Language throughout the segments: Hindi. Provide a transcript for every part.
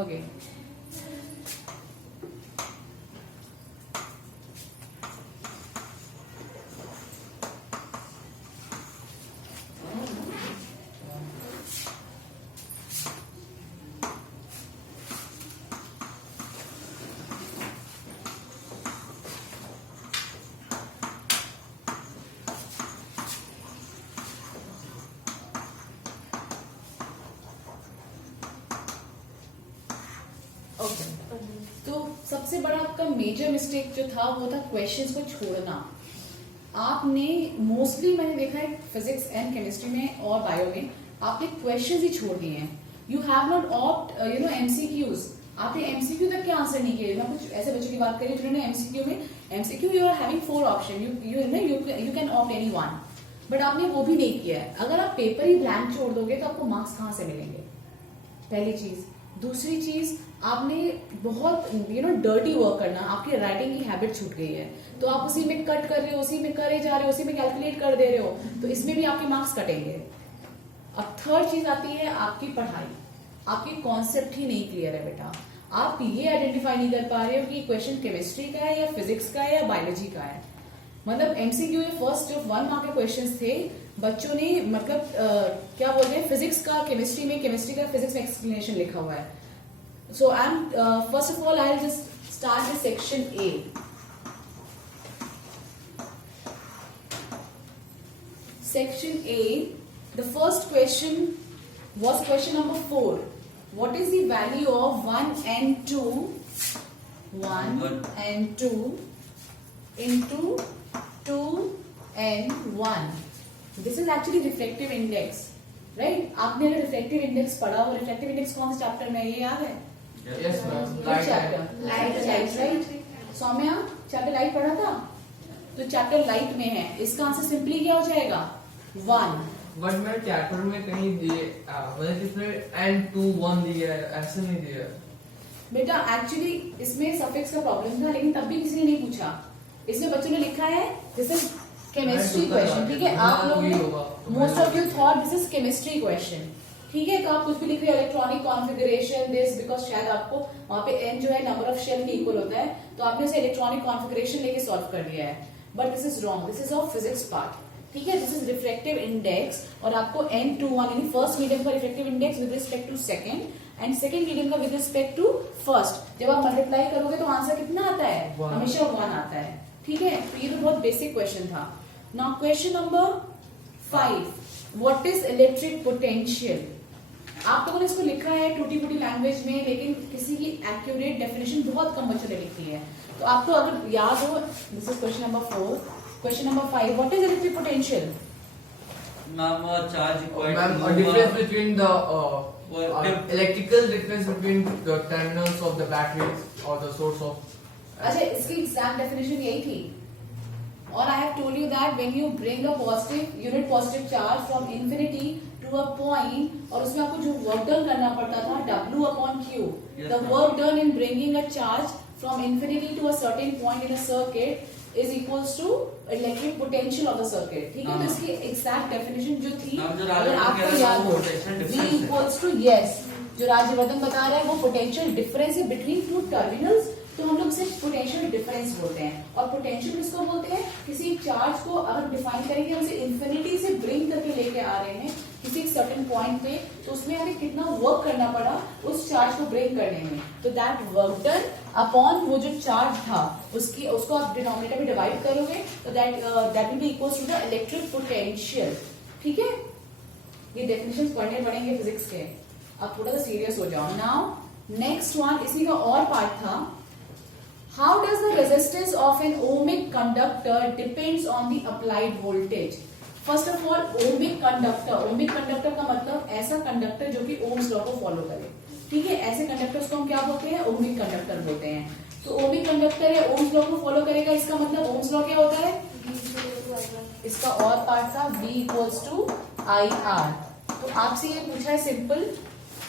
ओके ओके तो सबसे बड़ा आपका मेजर मिस्टेक जो था वो था क्वेश्चंस को छोड़ना। आपने मोस्टली मैंने देखा है फिजिक्स एंड केमिस्ट्री में और बायो में आपने क्वेश्चंस ही छोड़ दिए हैं। You have not opt MCQs. आपने एमसीक्यू तक क्या आंसर नहीं किए। मैं कुछ ऐसे बच्चों की बात करी जिन्होंने एमसीक्यू में MCQ you are having 4 option, you can opt any one, but आपने वो भी नहीं किया है। अगर आप पेपर ही ब्लैंक छोड़ दोगे तो आपको मार्क्स कहाँ से मिलेंगे, पहली चीज। दूसरी चीज, आपने बहुत डर्टी वर्क करना, आपकी राइटिंग की हैबिट छूट गई है, तो आप उसी में कट कर रहे हो, उसी में करे जा रहे हो, उसी में कैलकुलेट कर दे रहे हो, तो इसमें भी आपके मार्क्स कटेंगे। अब थर्ड चीज आती है आपकी पढ़ाई। आपकी कॉन्सेप्ट ही नहीं क्लियर है बेटा। आप ये आइडेंटिफाई नहीं कर पा रहे हो कि क्वेश्चन केमिस्ट्री का है या फिजिक्स का है या बायोलॉजी का है। मतलब एमसीक्यू ये फर्स्ट जो 1 मार्क के क्वेश्चन थे, बच्चों ने मतलब क्या बोलते हैं, फिजिक्स का केमिस्ट्री में, केमिस्ट्री का फिजिक्स में एक्सप्लेनेशन लिखा हुआ है। So first of all, I'll just start with section A. Section A, the first question was question number 4. What is the value of 1 and 2? 1 and 2 into 2 and 1. This is actually refractive index, right? आपने अगर refractive index पढ़ा हो, refractive index कौन से चैप्टर में है, ये याद है? Yes, ma'am. Light, right? Saumya chapter light पढ़ा था, तो चैप्टर लाइट में है। इसका आंसर सिंपली क्या हो जाएगा, 1। बट मैं चैप्टर में कहीं दिए मतलब इसमें एंड 2 1 दिया है, ऐसे नहीं दिया। बेटा एक्चुअली इसमें सफिक्स का प्रॉब्लम था, लेकिन तब भी किसी ने नहीं पूछा। इसमें बच्चों ने लिखा है दिस इज केमिस्ट्री क्वेश्चन, ठीक है। आप लोग most of you thought this is chemistry question, ठीक है। तो आप कुछ भी लिख रहे हो इलेक्ट्रॉनिक कॉन्फ़िगरेशन दिस, बिकॉज शायद आपको वहां पे n जो है नंबर ऑफ शेल के इक्वल होता है, तो आपने उसे इलेक्ट्रॉनिक कॉन्फ़िगरेशन लेके सॉल्व कर दिया है। But this is wrong, this is of physics part, ठीक है। दिस इज रिफ्लेक्टिव इंडेक्स, और आपको n21 यानी फर्स्ट मीडियम का reflective index with respect to second, and second medium का विद रिस्पेक्ट टू फर्स्ट। जब आप मल्टीप्लाई करोगे तो आंसर कितना आता है, हमेशा 1 आता है, ठीक है। तो ये तो बहुत बेसिक क्वेश्चन था। Now question number 5, what is electric potential. आप लोगों ने इसको लिखा है टूटी फूटी लैंग्वेज में, लेकिन किसी की एक्यूरेट डेफिनेशन बहुत कम बच्चों ने लिखी है। तो आपको अगर याद हो, this is question number 4। Question number 5, what is electric potential. Ma'am, charge equal Ma'am, to difference between the electrical difference between the terminals of the batteries or the source of. अच्छा, इसकी एग्जैक्ट डेफिनेशन यही थी। और I have told you that when you bring a positive unit positive charge from infinity to a point, और उसमें आपको जो वर्क डन करना पड़ता था W/Q, the work done in bringing a charge from infinity to a certain point in a circuit is equals to electric potential of the circuit, ठीक है। तो इसकी एग्जैक्ट डेफिनेशन जो थी, अगर आपको याद हो, V इक्वल्स टू, यस, जो राज्यवर्धन बता रहा है वो पोटेंशियल डिफरेंस है बिटवीन 2 टर्मिनल्स। तो हम लोग सिर्फ पोटेंशियल डिफरेंस बोलते हैं। और पोटेंशियल किसको बोलते हैं, किसी चार्ज को अगर डिफाइन करेंगे, हम उसे इंफिनिटी से ब्रिंग करके लेके आ रहे हैं किसी सर्टेन पॉइंट पे, तो उसमें हमें कितना वर्क करना पड़ा उस चार्ज को ब्रेक करने में। तो दैट वर्क डन अपॉन वो जो चार्ज था उसको आप डिनोमिनेटर में डिवाइड करोगे, तो that will be equals to the electric potential, ठीक है। ये डेफिनेशंस पढ़ने पड़ेंगे फिजिक्स के। अब थोड़ा सा सीरियस हो जाओ। नाउ नेक्स्ट वन, इसी का और पार्ट था, how does the resistance of an ohmic conductor depends on the applied voltage। First of all ohmic conductor का मतलब ऐसा कंडक्टर जो कि ओम्स लॉ को फॉलो करे, ठीक है। ऐसे कंडक्टर्स को हम क्या बोलते हैं, ओमिक कंडक्टर बोलते हैं। तो ओमिक कंडक्टर है, ओम्स लॉ को फॉलो करेगा, इसका मतलब ओम्स लॉ क्या होता है, इसका और पार्ट था V इक्वल्स टू IR। तो आपसे ये पूछा है सिंपल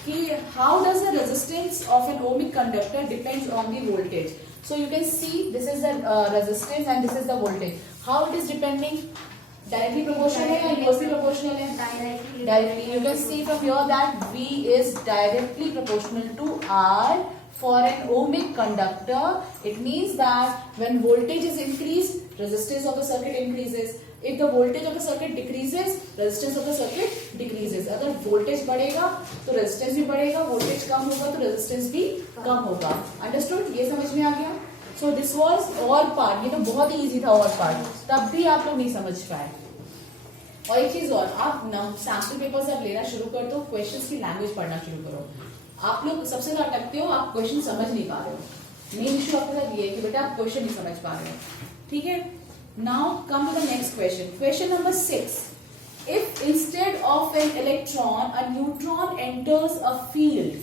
कि how does the resistance of an ohmic conductor depends on the voltage. So you can see this is the resistance and this is the voltage. How it is depending? Directly proportional है या इनवर्सली प्रोपोर्शनल है? Directly. You can C from here that V is directly proportional to R for an ohmic conductor. It means that when voltage is increased, resistance of the circuit increases. If the voltage of the circuit decreases, resistance of the circuit decreases. अगर voltage बढ़ेगा तो resistance भी बढ़ेगा, voltage कम होगा तो resistance भी कम होगा. Understood? ये समझ में आ गया? So this was और part. ये तो बहुत ही easy था और part. तब भी आप लोग नहीं समझ पाए. और एक चीज और, आप सैम्पल पेपर से आप लेना शुरू कर दो, क्वेश्चंस की लैंग्वेज पढ़ना शुरू करो. आप लोग सबसे ज्यादा अटकते हो, आप क्वेश्चन समझ नहीं पा रहे हो. मेन इश्यू आपके साथ ये है कि बेटा आप क्वेश्चन नहीं समझ पा रहे हो. ठीक है. Now come to the next question. Question number 6. If instead of an electron a neutron enters a field,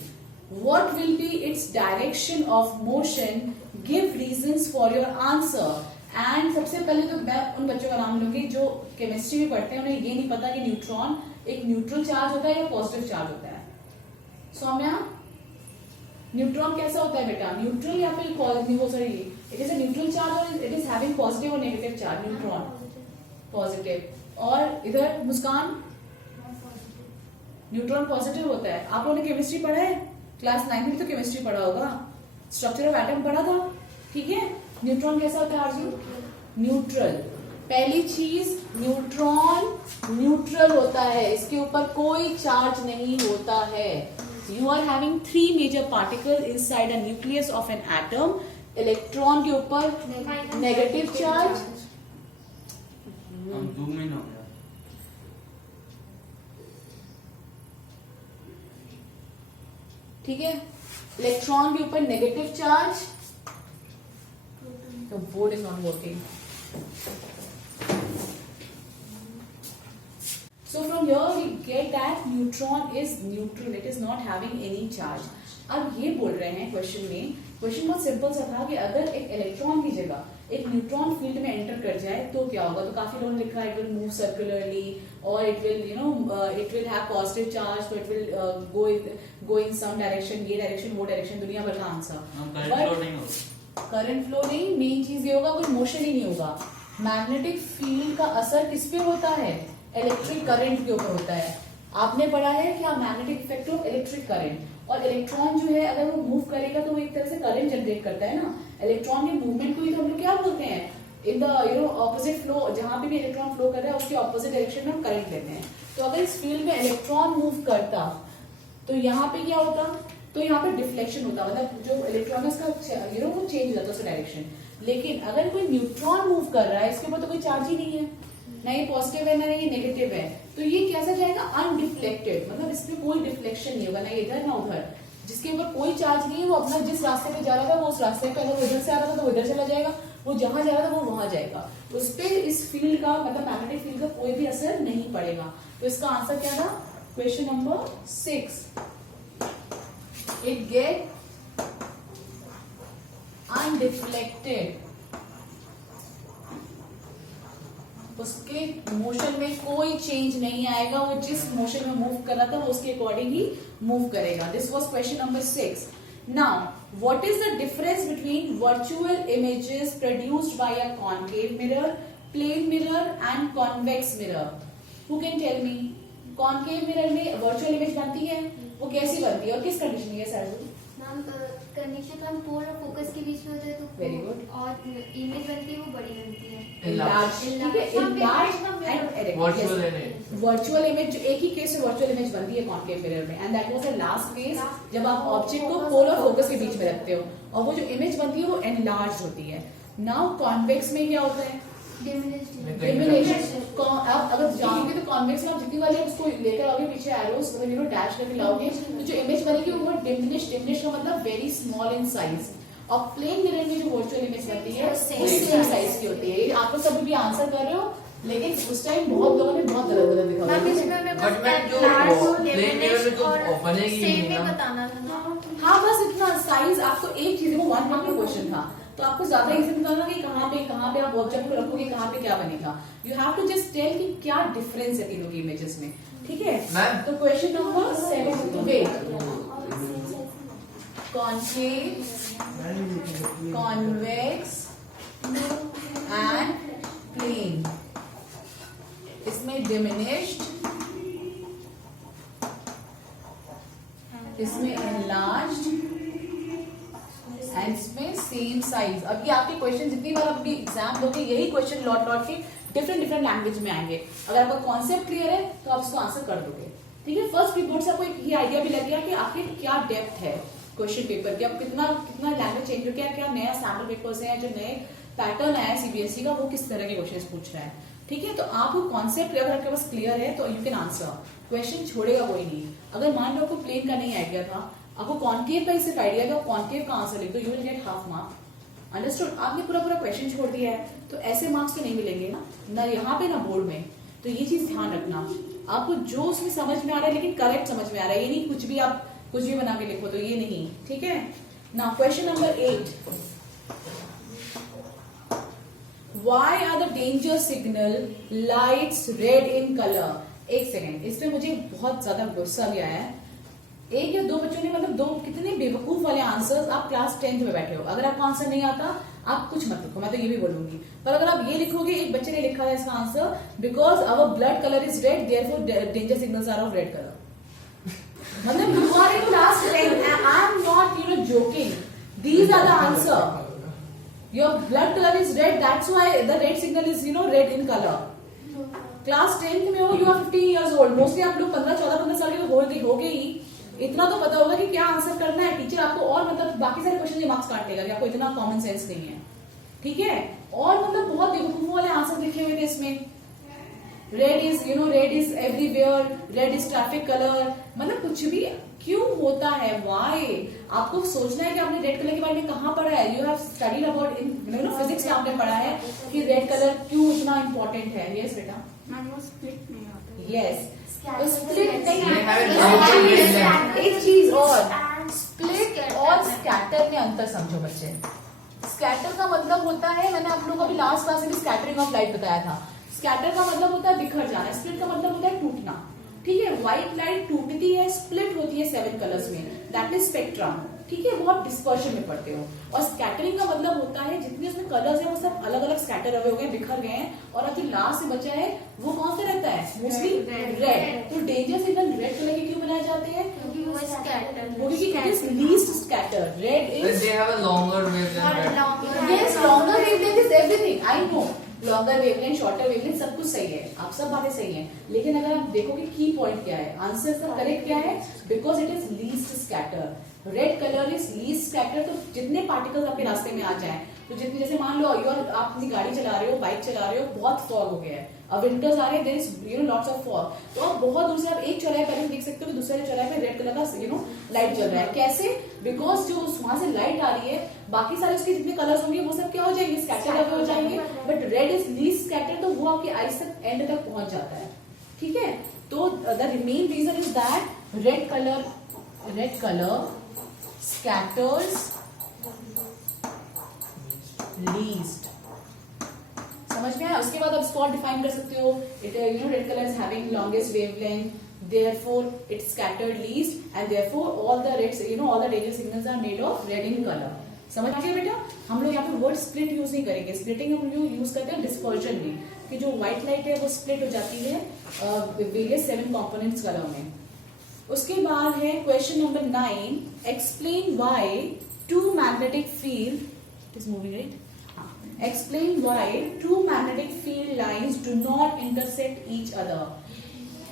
what will be its direction of motion? Give reasons for your answer. And सबसे पहले तो मैं उन बच्चों का नाम लूंगी जो केमिस्ट्री भी पढ़ते हैं, उन्हें ये नहीं पता कि न्यूट्रॉन एक न्यूट्रल चार्ज होता है या पॉजिटिव चार्ज होता है. सौम्या, न्यूट्रॉन कैसा होता है बेटा? न्यूट्रल या फिर sorry, it is a neutral charge और इट इज हैविंग पॉजिटिव और नेगेटिव चार्ज. Neutron positive. और इधर मुस्कान, न्यूट्रॉन पॉजिटिव होता है. आप लोगों ने केमिस्ट्री पढ़ा है? क्लास 9 में तो केमिस्ट्री पढ़ा होगा, स्ट्रक्चर ऑफ एटम पढ़ा था. ठीक है. न्यूट्रॉन कैसा होता है आरजू? न्यूट्रल. पहली चीज, न्यूट्रॉन न्यूट्रल होता है, इसके ऊपर कोई चार्ज नहीं होता है. You are having 3 major particle inside a nucleus of an atom. Electron के ऊपर नेगेटिव चार्ज. हम 2 महीने हो गया. ठीक है. इलेक्ट्रॉन के ऊपर negative charge. The board is not working. So from here we get that neutron is neutral. It is not having any charge. अब ये बोल रहे हैं क्वेश्चन में, क्वेश्चन बहुत सिंपल सा था कि अगर एक इलेक्ट्रॉन की जगह एक न्यूट्रॉन फील्ड में एंटर कर जाए तो क्या होगा. तो काफी लोगों ने लिखा है इट विल मूव सर्कुलरली और it will it will have positive charge, तो it will go in some direction, ये डायरेक्शन वो डायरेक्शन, दुनिया भर का आंसर. करंट फ्लो नहीं, मेन चीज ये होगा कोई मोशन ही नहीं होगा. मैग्नेटिक फील्ड का असर किस पे होता है? इलेक्ट्रिक करंट के ऊपर होता है. आपने पढ़ा है क्या magnetic effect of electric current. और इलेक्ट्रॉन जो है अगर वो मूव करेगा तो वो एक तरह से करंट जनरेट करता है ना. इलेक्ट्रॉन के मूवमेंट को ही तो हम लोग क्या बोलते हैं? इन द ऑपोजिट फ्लो, जहां पे भी इलेक्ट्रॉन फ्लो कर रहा है उसके ऑपोजिट डायरेक्शन में हम करंट लेते हैं. तो अगर इस फील्ड में इलेक्ट्रॉन मूव करता तो यहाँ पे क्या होता? तो यहाँ पे डिफ्लेक्शन होता, मतलब जो इलेक्ट्रॉन है उसका वो चेंज हो जाता है उसका डायरेक्शन. लेकिन अगर कोई न्यूट्रॉन मूव कर रहा है, इसके ऊपर तो कोई चार्ज ही नहीं है, ना ये पॉजिटिव है ना ये नेगेटिव है, तो ये कैसा जाएगा? अनडिफ्लेक्टेड. मतलब इसमें कोई डिफ्लेक्शन नहीं होगा, ना इधर ना उधर. जिसके ऊपर कोई चार्ज नहीं है वो अपना जिस रास्ते पे जा रहा था वो उस रास्ते पे, अगर वो इधर से आ रहा था तो वो इधर चला जाएगा, वो जहां जा रहा था वो वहां जाएगा. उस पे इस फील्ड का मतलब मैग्नेटिक फील्ड का कोई भी असर नहीं पड़ेगा. तो इसका आंसर क्या था? Question number 6. It get undeflected. उसके मोशन में कोई चेंज नहीं आएगा, वो जिस मोशन में मूव कर रहा था वो उसके अकॉर्डिंग ही मूव करेगा. This was question number 6. Now what is the difference between virtual images produced by a concave mirror, plane mirror and convex mirror? Who can tell me? Concave mirror में वर्चुअल इमेज बनती है, वो कैसी बनती है और किस कंडीशन में? सर मैम कंडीशन हम पोल और फोकस के बीच में होता है तो वेरी गुड. और इमेज बनती है वो बड़ी बनती है. Enlarged. ठीक है. Enlarged and erect. Virtual image. Virtual image एक ही केस में वर्चुअल इमेज बनती है कॉनकेव मिरर में, and that was the last case जब आप ऑब्जेक्ट को पोल और फोकस के बीच में रखते हो और वो जो इमेज बनती है वो एनलार्ज होती है. नाउ कॉन्वेक्स में क्या होता है? डिमिनिशन. आप अगर जाओगे तो कॉन्वेक्स में आप जितनी वाले उसको लेकर आओगे पीछे एरोस मतलब डैश करके लाओगे तो जो इमेज बनेगी वो डिमिनिश का मतलब वेरी स्मॉल इन साइज. और प्लेन मिरर में जो वर्चुअल इमेज बनती है वो सेम साइज की होती है. आप लोग सभी भी आंसर कर रहे हो, लेकिन उस टाइम बहुत लोगों ने बहुत गलत लिखा. बट मैं जो प्लेन मिरर में तो बनेगी नहीं ना. बताना था. हाँ बस इतना साइज. आपको एक चीज वो 1 मार्क का क्वेश्चन था तो आपको ज्यादा इजी बताना कि कहाँ पे आप ऑब्जेक्ट को रखोगे, कहाँ पे क्या बनेगा. You have to just tell कि क्या डिफरेंस है तीनों की इमेजेस में. ठीक है. तो question number 7. Wait. Concave, convex and plane. इसमें डिमिनिश्ड, इसमें एनलार्ज्ड एंड इसमें सेम साइज। अब ये आपके क्वेश्चन जितनी बार आप एग्जाम दोगे यही क्वेश्चन लौट लौट के डिफरेंट लैंग्वेज में आएंगे। अगर आपका कॉन्सेप्ट क्लियर है तो आप उसको आंसर कर दोगे। ठीक है, फर्स्ट रिपोर्ट से आपको एक ये आइडिया भी लग गया कि आखिर क्या डेप्थ है क्वेश्चन पेपर की, अब कितना लैंग्वेज चेंज हो गया, क्या नया सैम्पल पेपर्स हैं, जो नए पैटर्न आया है सीबीएसई का, वो किस तरह के क्वेश्चन पूछ रहा है। ठीक है, तो आपको कॉन्सेप्ट अगर आपके पास क्लियर है तो यू कैन आंसर, क्वेश्चन छोड़ेगा कोई नहीं। अगर मान लो आपको प्लेन का नहीं आइडिया था, आपको कॉन्केव का सिर्फ आइडिया था, कॉन्केव का आंसर लिख दो, you will gate half mark. Understood? आपने पूरा क्वेश्चन छोड़ दिया है तो ऐसे मार्क्स तो नहीं मिलेंगे ना यहाँ पे ना बोर्ड में। तो ये चीज ध्यान रखना, आपको जो उसमें समझ में आ रहा है लेकिन करेक्ट समझ में आ रहा है, ये नहीं कुछ भी आप कुछ भी बना के लिखो, तो ये नहीं। ठीक है ना, question number 8, Why are the danger signal lights red in color? एक सेकेंड, इस पे मुझे बहुत ज्यादा गुस्सा भी आया है। एक या दो बच्चों ने मतलब दो कितने बेवकूफ वाले आंसर्स, आप क्लास 10th में बैठे हो, अगर आपको आंसर नहीं आता आप कुछ मत लिखो, मैं तो ये भी बोलूंगी। पर अगर आप ये लिखोगे, एक बच्चे ने लिखा है इसका answer, because our blood colour is red therefore danger signals are of red colour. मतलब you are in class 10 and I am not joking. These are the answer. Your blood color is red, that's why the red signal is red in color. Class 10th में हो, you are 15 years old. Mostly आप लोग 15 साल के हो गए ही, इतना तो पता होगा कि क्या आंसर करना है। टीचर आपको और मतलब बाकी सारे क्वेश्चन के मार्क्स काट लेगा कि आपको इतना कॉमन सेंस नहीं है। ठीक है, और मतलब बहुत बेवकूफों वाले आंसर लिखे हुए थे इसमें। Red is everywhere, red is traffic colour, मतलब कुछ भी क्यों होता है, वाई? आपको सोचना है कि आपने रेड कलर के बारे में कहाँ पढ़ा है। You have studied about in physics में आपने पढ़ा है कि रेड कलर क्यों इतना इंपॉर्टेंट है। यस बेटा, स्प्लिट नहीं होता। यस, स्प्लिट नहीं, नहीं, एक चीज और, स्प्लिट और स्कैटर में अंतर समझो बच्चे। स्कैटर का मतलब होता है, मैंने आप लोगों को अभी लास्ट क्लास में स्कैटरिंग ऑफ लाइट बताया था। स्कैटर का मतलब होता है बिखर जाना, स्प्लिट का मतलब होता है टूटना। ठीक है, व्हाइट लाइट टूटती है, स्प्लिट होती है 7 कलर्स में, दैट इज स्पेक्ट्रम। ठीक है, वो आप डिस्पर्शन में पढ़ते हो। और स्कैटरिंग का मतलब होता है जितने उसमें कलर्स हैं वो सब अलग अलग स्कैटर हुए हो गए, बिखर गए हैं, और अब जो लास्ट से बचा है वो कौन सा रहता है? Mostly red. तो डेंजर सिग्नल रेड कलर के क्यों बनाए जाते हैं? क्योंकि it is least scatter. Red is they have a longer wavelength red. yes, longer wavelength is everything, I know. Longer wavelength, shorter wavelength, सब कुछ सही है, आप सब बातें सही हैं, लेकिन अगर आप देखोगे की पॉइंट क्या है, आंसर का करेक्ट क्या है? Because it is least scatter. Red colour is least scatter. तो जितने पार्टिकल्स आपके रास्ते में आ जाएं, तो जितने, जैसे मान लो आप अपनी गाड़ी चला रहे हो, बाइक चला रहे हो, बहुत फॉग हो गया है, अब विंटर्स आ रहे हैं, there is lots of fog, तो आप बहुत दूर से आप एक चौराहे पहले देख सकते हो कि दूसरे चौराहे पे रेड कलर का लाइट जल रहा है। कैसे? बिकॉज जो वहां से लाइट आ रही है, बाकी सारे उसके जितने कलर्स होंगे वो सब क्या हो जाएंगे? स्कैटर हो जाएंगे। But red is least scatter, तो वो आपकी आईज तक एंड तक पहुंच जाता है। ठीक है, तो the main reason is that red colour scatters least। समझ में आया? उसके बाद आप स्पॉट डिफाइन कर सकते हो, it red colour is having longest wavelength, therefore it scattered least and therefore all the reds all the danger signals are made of red in color। समझ आ गया बेटा? हम लोग यहाँ पे वर्ड स्प्लिट यूज नहीं करेंगे, स्प्लिटिंग हम लोग यूज करते हैं डिस्पर्जन में, कि जो व्हाइट लाइट है वो स्प्लिट हो जाती है वेरियस 7 कंपोनेंट्स कलर में। उसके बाद है question number 9, explain why two magnetic field is moving, right? Explain why two magnetic field lines do not intersect each other.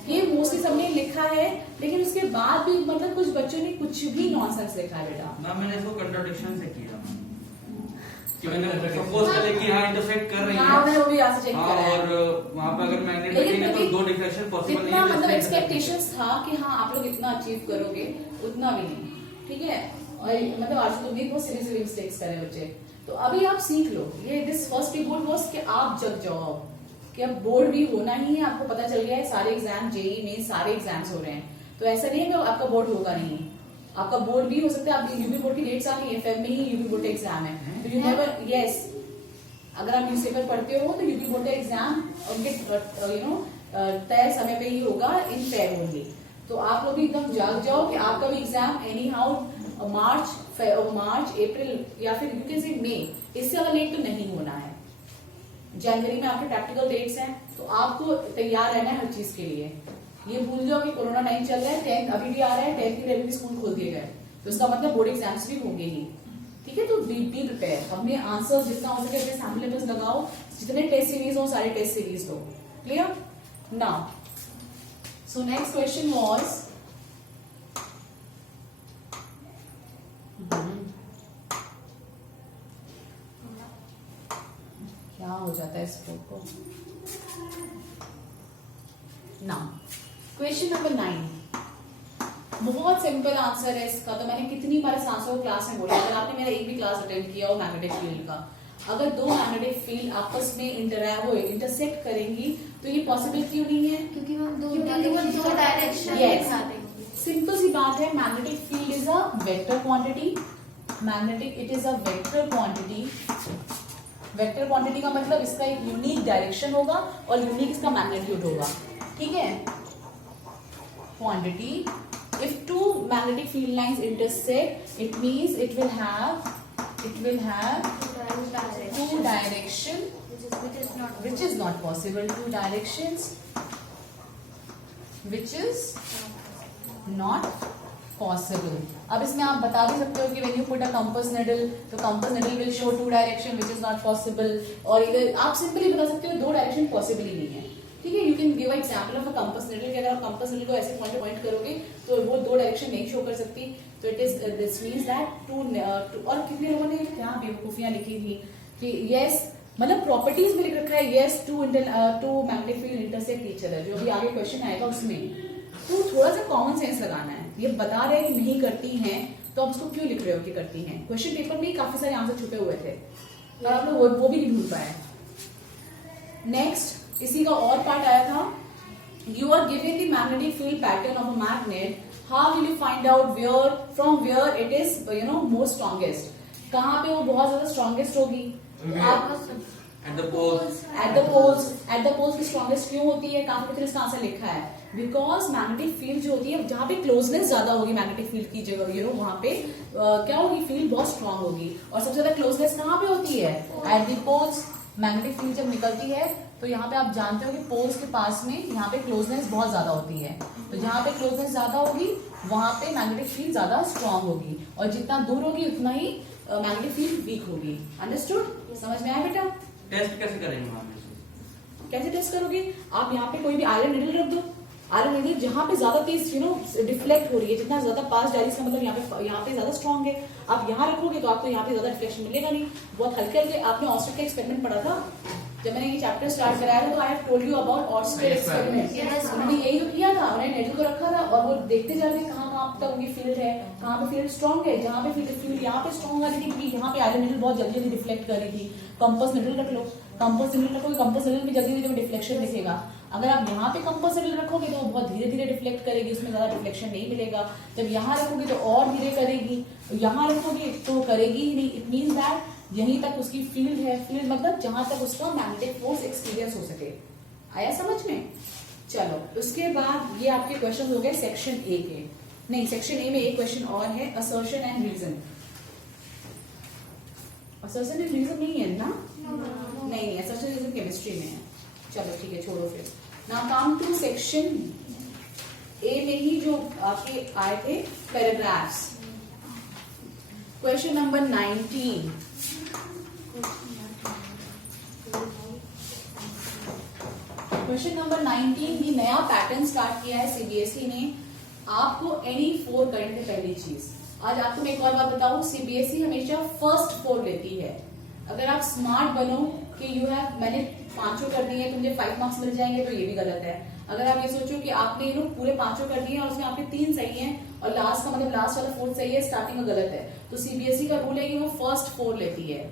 ये मोस्टली सबने लिखा है, लेकिन उसके बाद भी मतलब कुछ बच्चों ने कुछ भी नॉनसेंस लिखा है बेटा। मैम मैंने इसको कंट्राडिक्शन से किया कि मैंने सपोज कर लिया कि हाँ इंटरसेक्ट कर रही है, हाँ, मैंने वो भी यहाँ से चेक करा है। और वहाँ पे अगर मैग्नेट लगेंगे तो दो डिफ्लेक्शन पॉसिबल नहीं जितना है। मतलब एक्सपेक्टेशंस था कि हाँ आप लोग इतना अचीव करोगे, उतना भी नहीं। ठीक है, और मतलब आज तो बहुत सीरियसली मिस्टेक्स करे बच्चे। तो अभी आप सीख लो, ये दिस फर्स्ट रिपोर्ट वाज कि आप जग जाओ कि अब बोर्ड भी होना ही है। आपको पता चल गया है सारे एग्जाम, जेई में सारे एग्जाम्स हो रहे हैं, तो ऐसा नहीं है कि आपका बोर्ड होगा नहीं, आपका बोर्ड भी हो सकता है। आप यूपी बोर्ड की डेट्स आ गई है, फेब में ही यूपी बोर्ड का एग्जाम है, तो यू नेवर, यस, अगर आप न्यूज़पेपर पढ़ते हो तो यूपी बोर्ड का एग्जाम उनके तय समय पे ही होगा, इन फेब ओनली। तो आप लोग भी एकदम जाग जाओ कि आपका भी एग्जाम एनी हाउ मार्च अप्रैल या फिर यू कैन से मई, इससे ज्यादा लेट तो नहीं होना है। जनवरी में आपके प्रैक्टिकल डेट्स हैं, तो आपको तैयार रहना है हर चीज के लिए। ये भूल जाओ कि कोरोना टाइम चल रहा है, 10th अभी भी आ रहा है, 10th के लिए भी स्कूल खोल दिए गए, तो इसका मतलब बोर्ड एग्जाम्स भी होंगे ही। ठीक है, तो बी प्रिपेयर, अपने आंसर जितना हो सके अपने सैम्पल पेपर्स लगाओ, जितने टेस्ट सीरीज हो सारे टेस्ट सीरीज लो। Clear? Now so next question was क्या हो जाता है इस बोर्ड को। नाउ क्वेश्चन नंबर 9, बहुत सिंपल आंसर है इसका। तो मैंने कितनी बार इस आंसर को क्लास में बोला, अगर आपने मेरा एक भी क्लास अटेंड किया हो मैग्नेटिक फील्ड का, अगर दो मैग्नेटिक फील्ड आपस में इंटरसेक्ट करेंगी तो ये पॉसिबल क्यों नहीं है? क्योंकि हम दो क्योंकि डायरेक्शन Yes. दिखा रहे हैं। सिंपल सी बात है, magnetic field is a vector quantity. Magnetic it is a vector quantity. Vector quantity का मतलब इसका एक यूनिक डायरेक्शन होगा और यूनिक इसका मैग्नीट्यूड होगा। ठीक है, quantity, if two magnetic field lines intersect, it means it will have two direction, which is not possible. Two directions which is not possible. अब इसमें आप बता भी सकते हो कि when you put a compass needle, तो compass needle will show two direction which is not possible. और इधर आप सिंपली बता सकते हो दो डायरेक्शन पॉसिबल ही नहीं है। ठीक है, you can give example of a compass needle कि अगर आप कंपास नीडल को ऐसे पॉइंट पॉइंट करोगे तो वो दो डायरेक्शन नहीं शो कर सकती। तो it is this means that too, और कितने लोगों ने क्या बेवकूफियां लिखी थी कि यस, मतलब प्रॉपर्टीज में लिख रखा है yes two magnetic field intersect each other, जो अभी आगे क्वेश्चन आएगा उसमें। तो थोड़ा सा कॉमन सेंस लगाना है। ये बता रहे हैं कि नहीं करती हैं, तो आप उसको क्यों लिख रहे हो कि करती हैं? क्वेश्चन पेपर में काफी सारे आंसर छुपे हुए थे, तो आप लोग वो भी नहीं ढूंढ पाए। नेक्स्ट इसी का और पार्ट आया था, you are given the magnetic field pattern of a magnet, how will you find out where from where it is most strongest, कहाँ पे वो बहुत ज्यादा स्ट्रॉन्गेस्ट होगी? आप At the poles. At the poles भी स्ट्रॉन्गेस्ट क्यों होती है? काफी कितने इसका आंसर लिखा है, बिकॉज मैग्नेटिक फील्ड जो होती है जहाँ पे क्लोजनेस ज्यादा होगी मैग्नेटिक फील्ड की जगह, वहां पे क्या होगी, फील्ड बहुत स्ट्रांग होगी। और सबसे ज्यादा क्लोजनेस कहाँ पे होती है? At the poles. Magnetic field जब निकलती है तो यहाँ पे आप जानते हो कि पोल्स के पास में यहाँ पे क्लोजनेस बहुत ज्यादा होती है, तो जहाँ पे क्लोजनेस ज्यादा होगी वहां पे मैग्नेटिक फील्ड ज्यादा स्ट्रांग होगी, और जितना दूर होगी उतना ही मैग्नेटिक फील्ड वीक होगी। अंडरस्टूड? समझ में आया बेटा? टेस्ट कैसे करेंगे मैम? कैसे टेस्ट करोगे? आप यहाँ पे कोई भी आयरन निडल रख दो, आयरन निडल जहाँ पे ज्यादा तेज डिफ्लेक्ट हो रही है, जितना ज्यादा पास जा रही है इसका मतलब यहाँ पे ज्यादा स्ट्रांग है। आप यहाँ रखोगे तो आपको यहाँ पे ज्यादा रिफ्लेक्शन मिलेगा नहीं, बहुत हल्के हल्के। आपने ऑस्ट्रेट का एक्सपेरिमेंट पढ़ा था जब मैंने ये चैप्टर स्टार्ट कराया था, तो I have told you about ऑस्ट्रेट एक्सपेरिमेंट। उन्होंने यही तो किया था, उन्होंने निडल को रखा था और वो देखते जा रहे कहाँ कहाँ तक उनकी फील्ड है, कहाँ पे फील्ड स्ट्रांग है, जहाँ पे फील्ड यहाँ पे स्ट्रांग आ रही थी क्योंकि यहाँ पे आयरन निडल बहुत जल्दी जल्दी डिफ्लेक्ट कर रही थी। कंपास निडल रख लो, कंपास निडल रखोगे, कंपास निडल में जल्दी जल्दी डिफ्लेक्शन दिखेगा। अगर आप यहाँ पे कंपास निडल रखोगे तो वो बहुत धीरे धीरे डिफ्लेक्ट करेगी, उसमें ज्यादा डिफ्लेक्शन नहीं मिलेगा। जब यहाँ रखोगे तो और धीरे करेगी, यहाँ रखोगे तो करेगी ही नहीं। इट मीन्स दैट यहीं तक उसकी फील्ड है, फील्ड मतलब जहां तक उसका मैग्नेटिक फोर्स एक्सपीरियंस हो सके। आया समझ में? चलो उसके बाद ये आपके क्वेश्चन हो गए सेक्शन ए के। नहीं, सेक्शन ए में एक क्वेश्चन और है, assertion and reason. Assertion and reason नहीं है ना? नहीं, असर्शन रीजन केमिस्ट्री में है। चलो ठीक है, छोड़ो फिर। Now come to section A में ही जो आपके आए थे paragraphs. Question number 19। Question number 19 ये नया पैटर्न स्टार्ट किया है सीबीएसई ने। आपको एनी 4 करंट है पहली चीज। आज आपको मैं एक और बात बताऊं, सीबीएसई हमेशा फर्स्ट 4 लेती है। अगर आप स्मार्ट बनो कि यू हैव, मैंने 5 कर दिए तो मुझे 5 मार्क्स मिल जाएंगे, तो ये भी गलत है। अगर आप ये सोचो कि आपने पूरे 5 कर दिए और उसमें आपके 3 सही हैं और लास्ट का मतलब लास्ट वाला 4 सही है, स्टार्टिंग में गलत है, तो सीबीएसई का रूल है कि वो फर्स्ट 4 लेती है।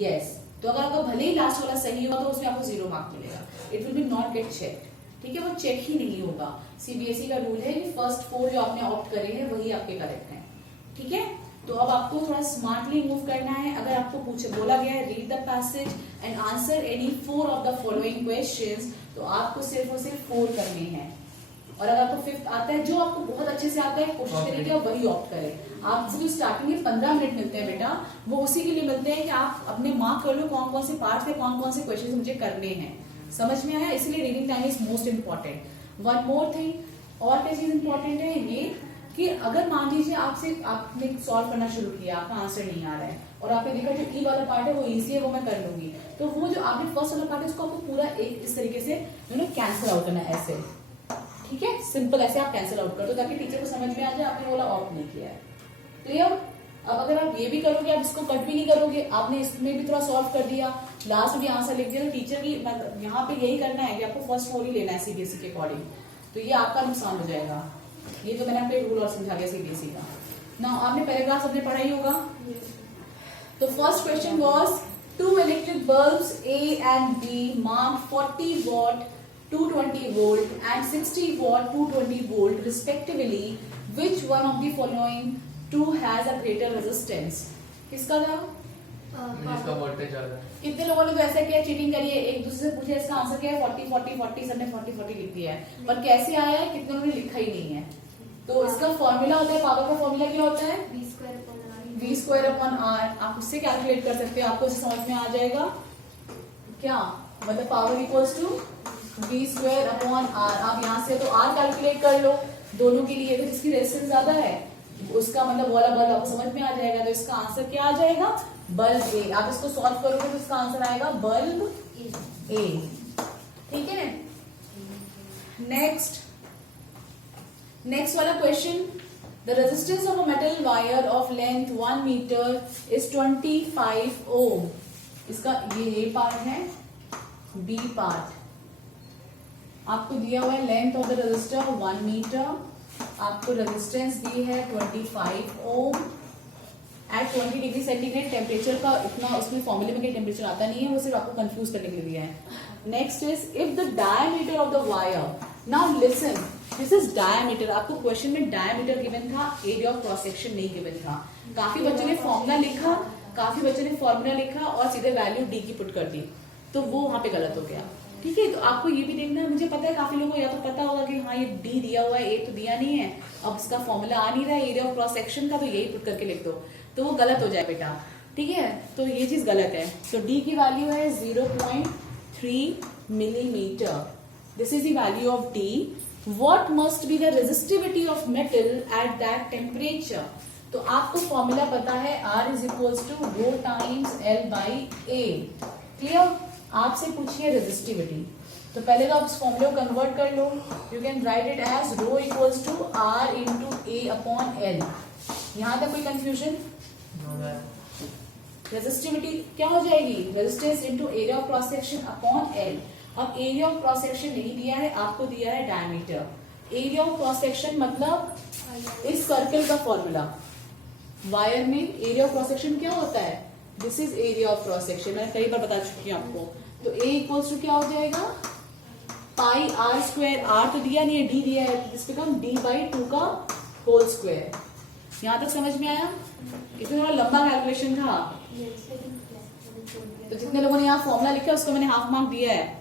यस, तो अगर आपका भले ही लास्ट वाला सही हुआ तो उसमें आपको 0 मार्क मिलेगा। It will be not get check. ठीक है, वो चेक ही नहीं होगा। सीबीएसई का रूल है कि फर्स्ट 4 जो आपने ऑप्ट करे हैं वही आपके करेक्ट हैं। ठीक है, तो अब आपको थोड़ा स्मार्टली मूव करना है। अगर आपको बोला गया है read the passage and answer any 4 of the following questions, तो आपको सिर्फ और सिर्फ 4 करने हैं। और अगर आपको फिफ्थ आता है, जो आपको बहुत अच्छे से आता है कोशिश करें कि आप वही ऑप्ट करें। आपसे जो स्टार्टिंग में 15 मिनट मिलते हैं बेटा, वो उसी के लिए मिलते हैं कि आप अपने मार्क कर लो कौन कौन से पार्ट से कौन कौन से क्वेश्चन मुझे करने हैं। समझ में आया? इसलिए reading time is most important. One more thing, और क्या चीज इंपॉर्टेंट है ये कि अगर मान लीजिए आपने सॉल्व करना शुरू किया, आपका आंसर नहीं आ रहा है और आपने देखा जो ई वाला पार्ट है वो इजी है, वो मैं कर लूंगी, तो वो जो आपने फर्स्ट वाला पार्ट है उसको आपको पूरा एक इस तरीके से कैंसिल आउट करना है ऐसे, ठीक है? सिंपल ऐसे आप कैंसिल आउट कर दो ताकि टीचर को समझ में आ जाए आपने वाला ऑप्ट नहीं किया है। क्लियर? अब अगर आप ये भी करोगे, आप इसको कट भी नहीं करोगे, आपने इसमें भी थोड़ा सॉल्व कर दिया, लास्ट में भी आंसर लिख दिया, तो टीचर की मतलब यहाँ पे यही करना है कि आपको फर्स्ट 4 ही लेना है सीबीएसई के अकॉर्डिंग, तो ये आपका नुकसान हो जाएगा। ये तो मैंने आपको रूल और समझा दिया सीबीएसई का। ना आपने पैराग्राफ सबने पढ़ा ही होगा। तो first question was 2 electric bulbs A and B marked 40 watt 220 volt and 60 watt 220 volt respectively, which one of the following two has a greater resistance? किसका था? इसका वोल्टेज ज्यादा है। कितने लोगों ने तो ऐसा किया, चीटिंग करिए, एक दूसरे से पूछे इसका आंसर क्या है, 40 40 40, सबने 40 40 लिख दिया है, पर कैसे आया है कितने लोगों ने लिखा ही नहीं है। तो इसका फॉर्मूला होता है, पावर का फॉर्मूला क्या होता है? V square upon R। आप उससे कैलकुलेट कर सकते हो, आपको इसे समझ में आ जाएगा क्या, मतलब power equals to V square upon R। आप यहाँ से तो R कैलकुलेट कर लो दोनों के लिए, तो जिसकी रेजिस्टेंस ज्यादा है उसका मतलब वाला बल्ब आपको समझ में आ जाएगा, तो इसका आंसर क्या आ जाएगा? बल्ब ए। आप इसको सॉल्व करोगे तो इसका आंसर आएगा बल्ब ए। ठीक है? नेक्स्ट वाला question, the resistance of a metal wire of length 1 metre is 25 ohm. इसका ये ए पार्ट है, बी पार्ट आपको दिया हुआ है, length of the resistor 1 metre, आपको रेजिस्टेंस दी है 25 ohm at 20 degree centigrade. Temperature का इतना उसमें फॉर्मूले में टेम्परेचर आता नहीं है, वो सिर्फ आपको कंफ्यूज करने के लिए दिया है। Next is if the diameter of the wire, now listen, this is diameter. आपको क्वेश्चन में डायमीटर गिवन था, एरिया ऑफ क्रॉस सेक्शन नहीं गिवन था। काफी बच्चों ने फॉर्मूला लिखा, काफी बच्चों ने फॉर्मूला लिखा और सीधे वैल्यू डी की पुट कर दी, तो वो वहां पे गलत हो गया। ठीक है, तो आपको ये भी देखना है, मुझे पता है काफी लोगों को या तो पता होगा कि हाँ ये डी दिया हुआ है, ए तो दिया नहीं है, अब इसका फॉर्मूला आ नहीं रहा है एरिया ऑफ क्रॉस सेक्शन का, तो यही पुट करके लिख दो, तो वो गलत हो जाए बेटा। ठीक है, तो ये चीज गलत है। तो डी की वैल्यू है 0.3 millimetre, this is the value of D. What must be the resistivity of metal at that temperature? तो आपको फॉर्मूला पता है, R is equals to rho times L by A। Clear? आपसे पूछिए रेजिस्टिविटी, तो पहले तो आप इस फॉर्मूले को कन्वर्ट कर लो। You can write it as rho equals to R into A upon L। यहां तक कोई कंफ्यूजन? रेजिस्टिविटी क्या हो जाएगी? Resistance into area of cross section upon L। अब एरिया ऑफ क्रॉस सेक्शन नहीं दिया है, आपको दिया है diameter. Area of cross section मतलब इस सर्कल का फॉर्मूला, वायर में एरिया ऑफ क्रॉस सेक्शन क्या होता है? This is area of cross section, मैंने कई बार बता चुकी हूँ आपको। तो A इक्वल्स टू क्या हो जाएगा? पाई R स्क्वायर, R तो दिया नहीं है, D दिया है, दिस बिकम D बाई 2 का होल स्क्वायर। यहाँ तक समझ में आया? इसमें थोड़ा लंबा कैलकुलेशन था, तो जितने लोगों ने यहाँ फॉर्मूला लिखा है उसको मैंने हाफ मार्क दिया है।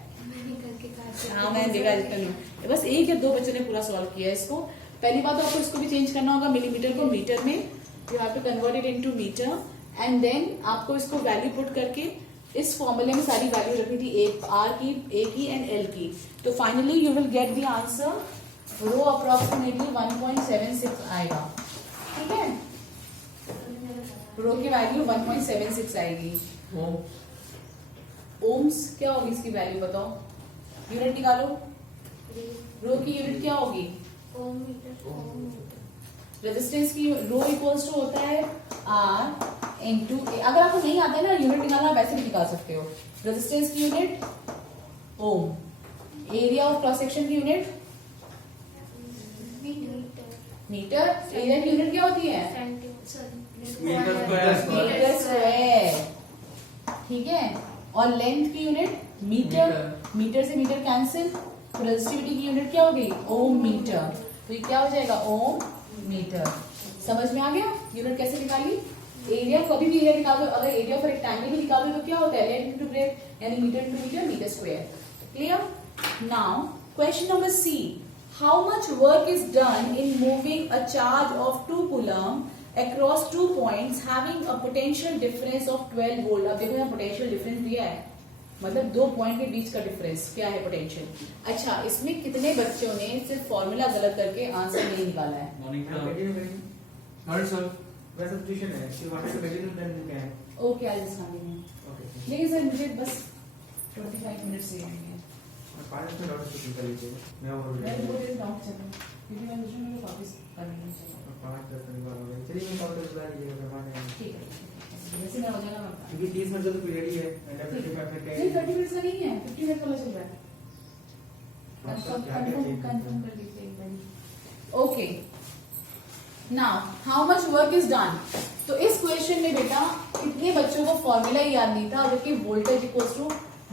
हाँ मैंने देखा जितना, बस 1 या 2 बच्चों ने पूरा सॉल्व किया है इसको। पहली बात तो आपको इसको भी चेंज करना होगा, मिलीमीटर को मीटर में, you have to convert it into metre and then आपको इसको वैल्यू पुट करके इस फॉर्मूले में सारी वैल्यू रखनी थी, R की, A की एंड L की। तो finally you will get the answer, rho approximately 1.76 आएगा। ठीक है, रो की वैल्यू 1.76 आएगी। ओम्स क्या होगी इसकी वैल्यू बताओ, यूनिट निकालो। रो की यूनिट क्या होगी? रेजिस्टेंस की रो इक्वल्स टू होता है R इंटू A। अगर आपको नहीं आता है ना यूनिट निकालना, आप ऐसे भी निकाल सकते हो। रेजिस्टेंस की unit ohm, area of cross section की यूनिट मीटर, एरिया की यूनिट क्या होती है? Metre square. ठीक है, और लेंथ की यूनिट मीटर, मीटर से मीटर कैंसिल, तो रेजिस्टिविटी की यूनिट क्या होगी? Ohm metre. तो ये क्या हो जाएगा? Ohm metre. समझ में आ गया यूनिट कैसे निकाली? एरिया कभी भी एरिया निकालो, अगर एरिया फॉर रेक्टेंगल भी निकालो तो क्या होता है? लेंथ इंटू ब्रेथ, यानी metre into metre, metre square. Clear? Now question number C, how much work is done in moving a charge of 2 coulomb across 2 points having a potential difference of 12 volt. अब देखो यहाँ potential difference दिया है, मतलब 2 पॉइंट के बीच का डिफरेंस क्या है पोटेंशियल. अच्छा, इसमें कितने बच्चों ने सिर्फ फॉर्मूला गलत करके आंसर नहीं निकाला है? Not sir. वैसे ट्यूशन है, you want to begin then you can. Okay, I just coming. Okay. लेकिन सर मुझे बस 25 मिनट्स चाहिए. और 5 मिनट और कुछ कर लीजिए. मैं और मैं वो दिन डाउट चल रहा हूं क्योंकि मैं दूसरे में वापस करने चाहिए. 5-10 मिनट बाद हो गए. चलिए मैं कॉल कर बुला लीजिएगा करवाने. ठीक है, वैसे मैं हो जाएगा मैं. क्योंकि 30 मिनट तो पीरियड ही है. एंड 55 मिनट नहीं 30 मिनट्स का नहीं है, 50 मिनट वाला चल रहा है. कंफर्म कर लीजिए एक बार. Okay, now how much work is done. तो इस क्वेश्चन में बेटा कितने बच्चों को फॉर्मूला ही याद नहीं था, जबकि voltage equals to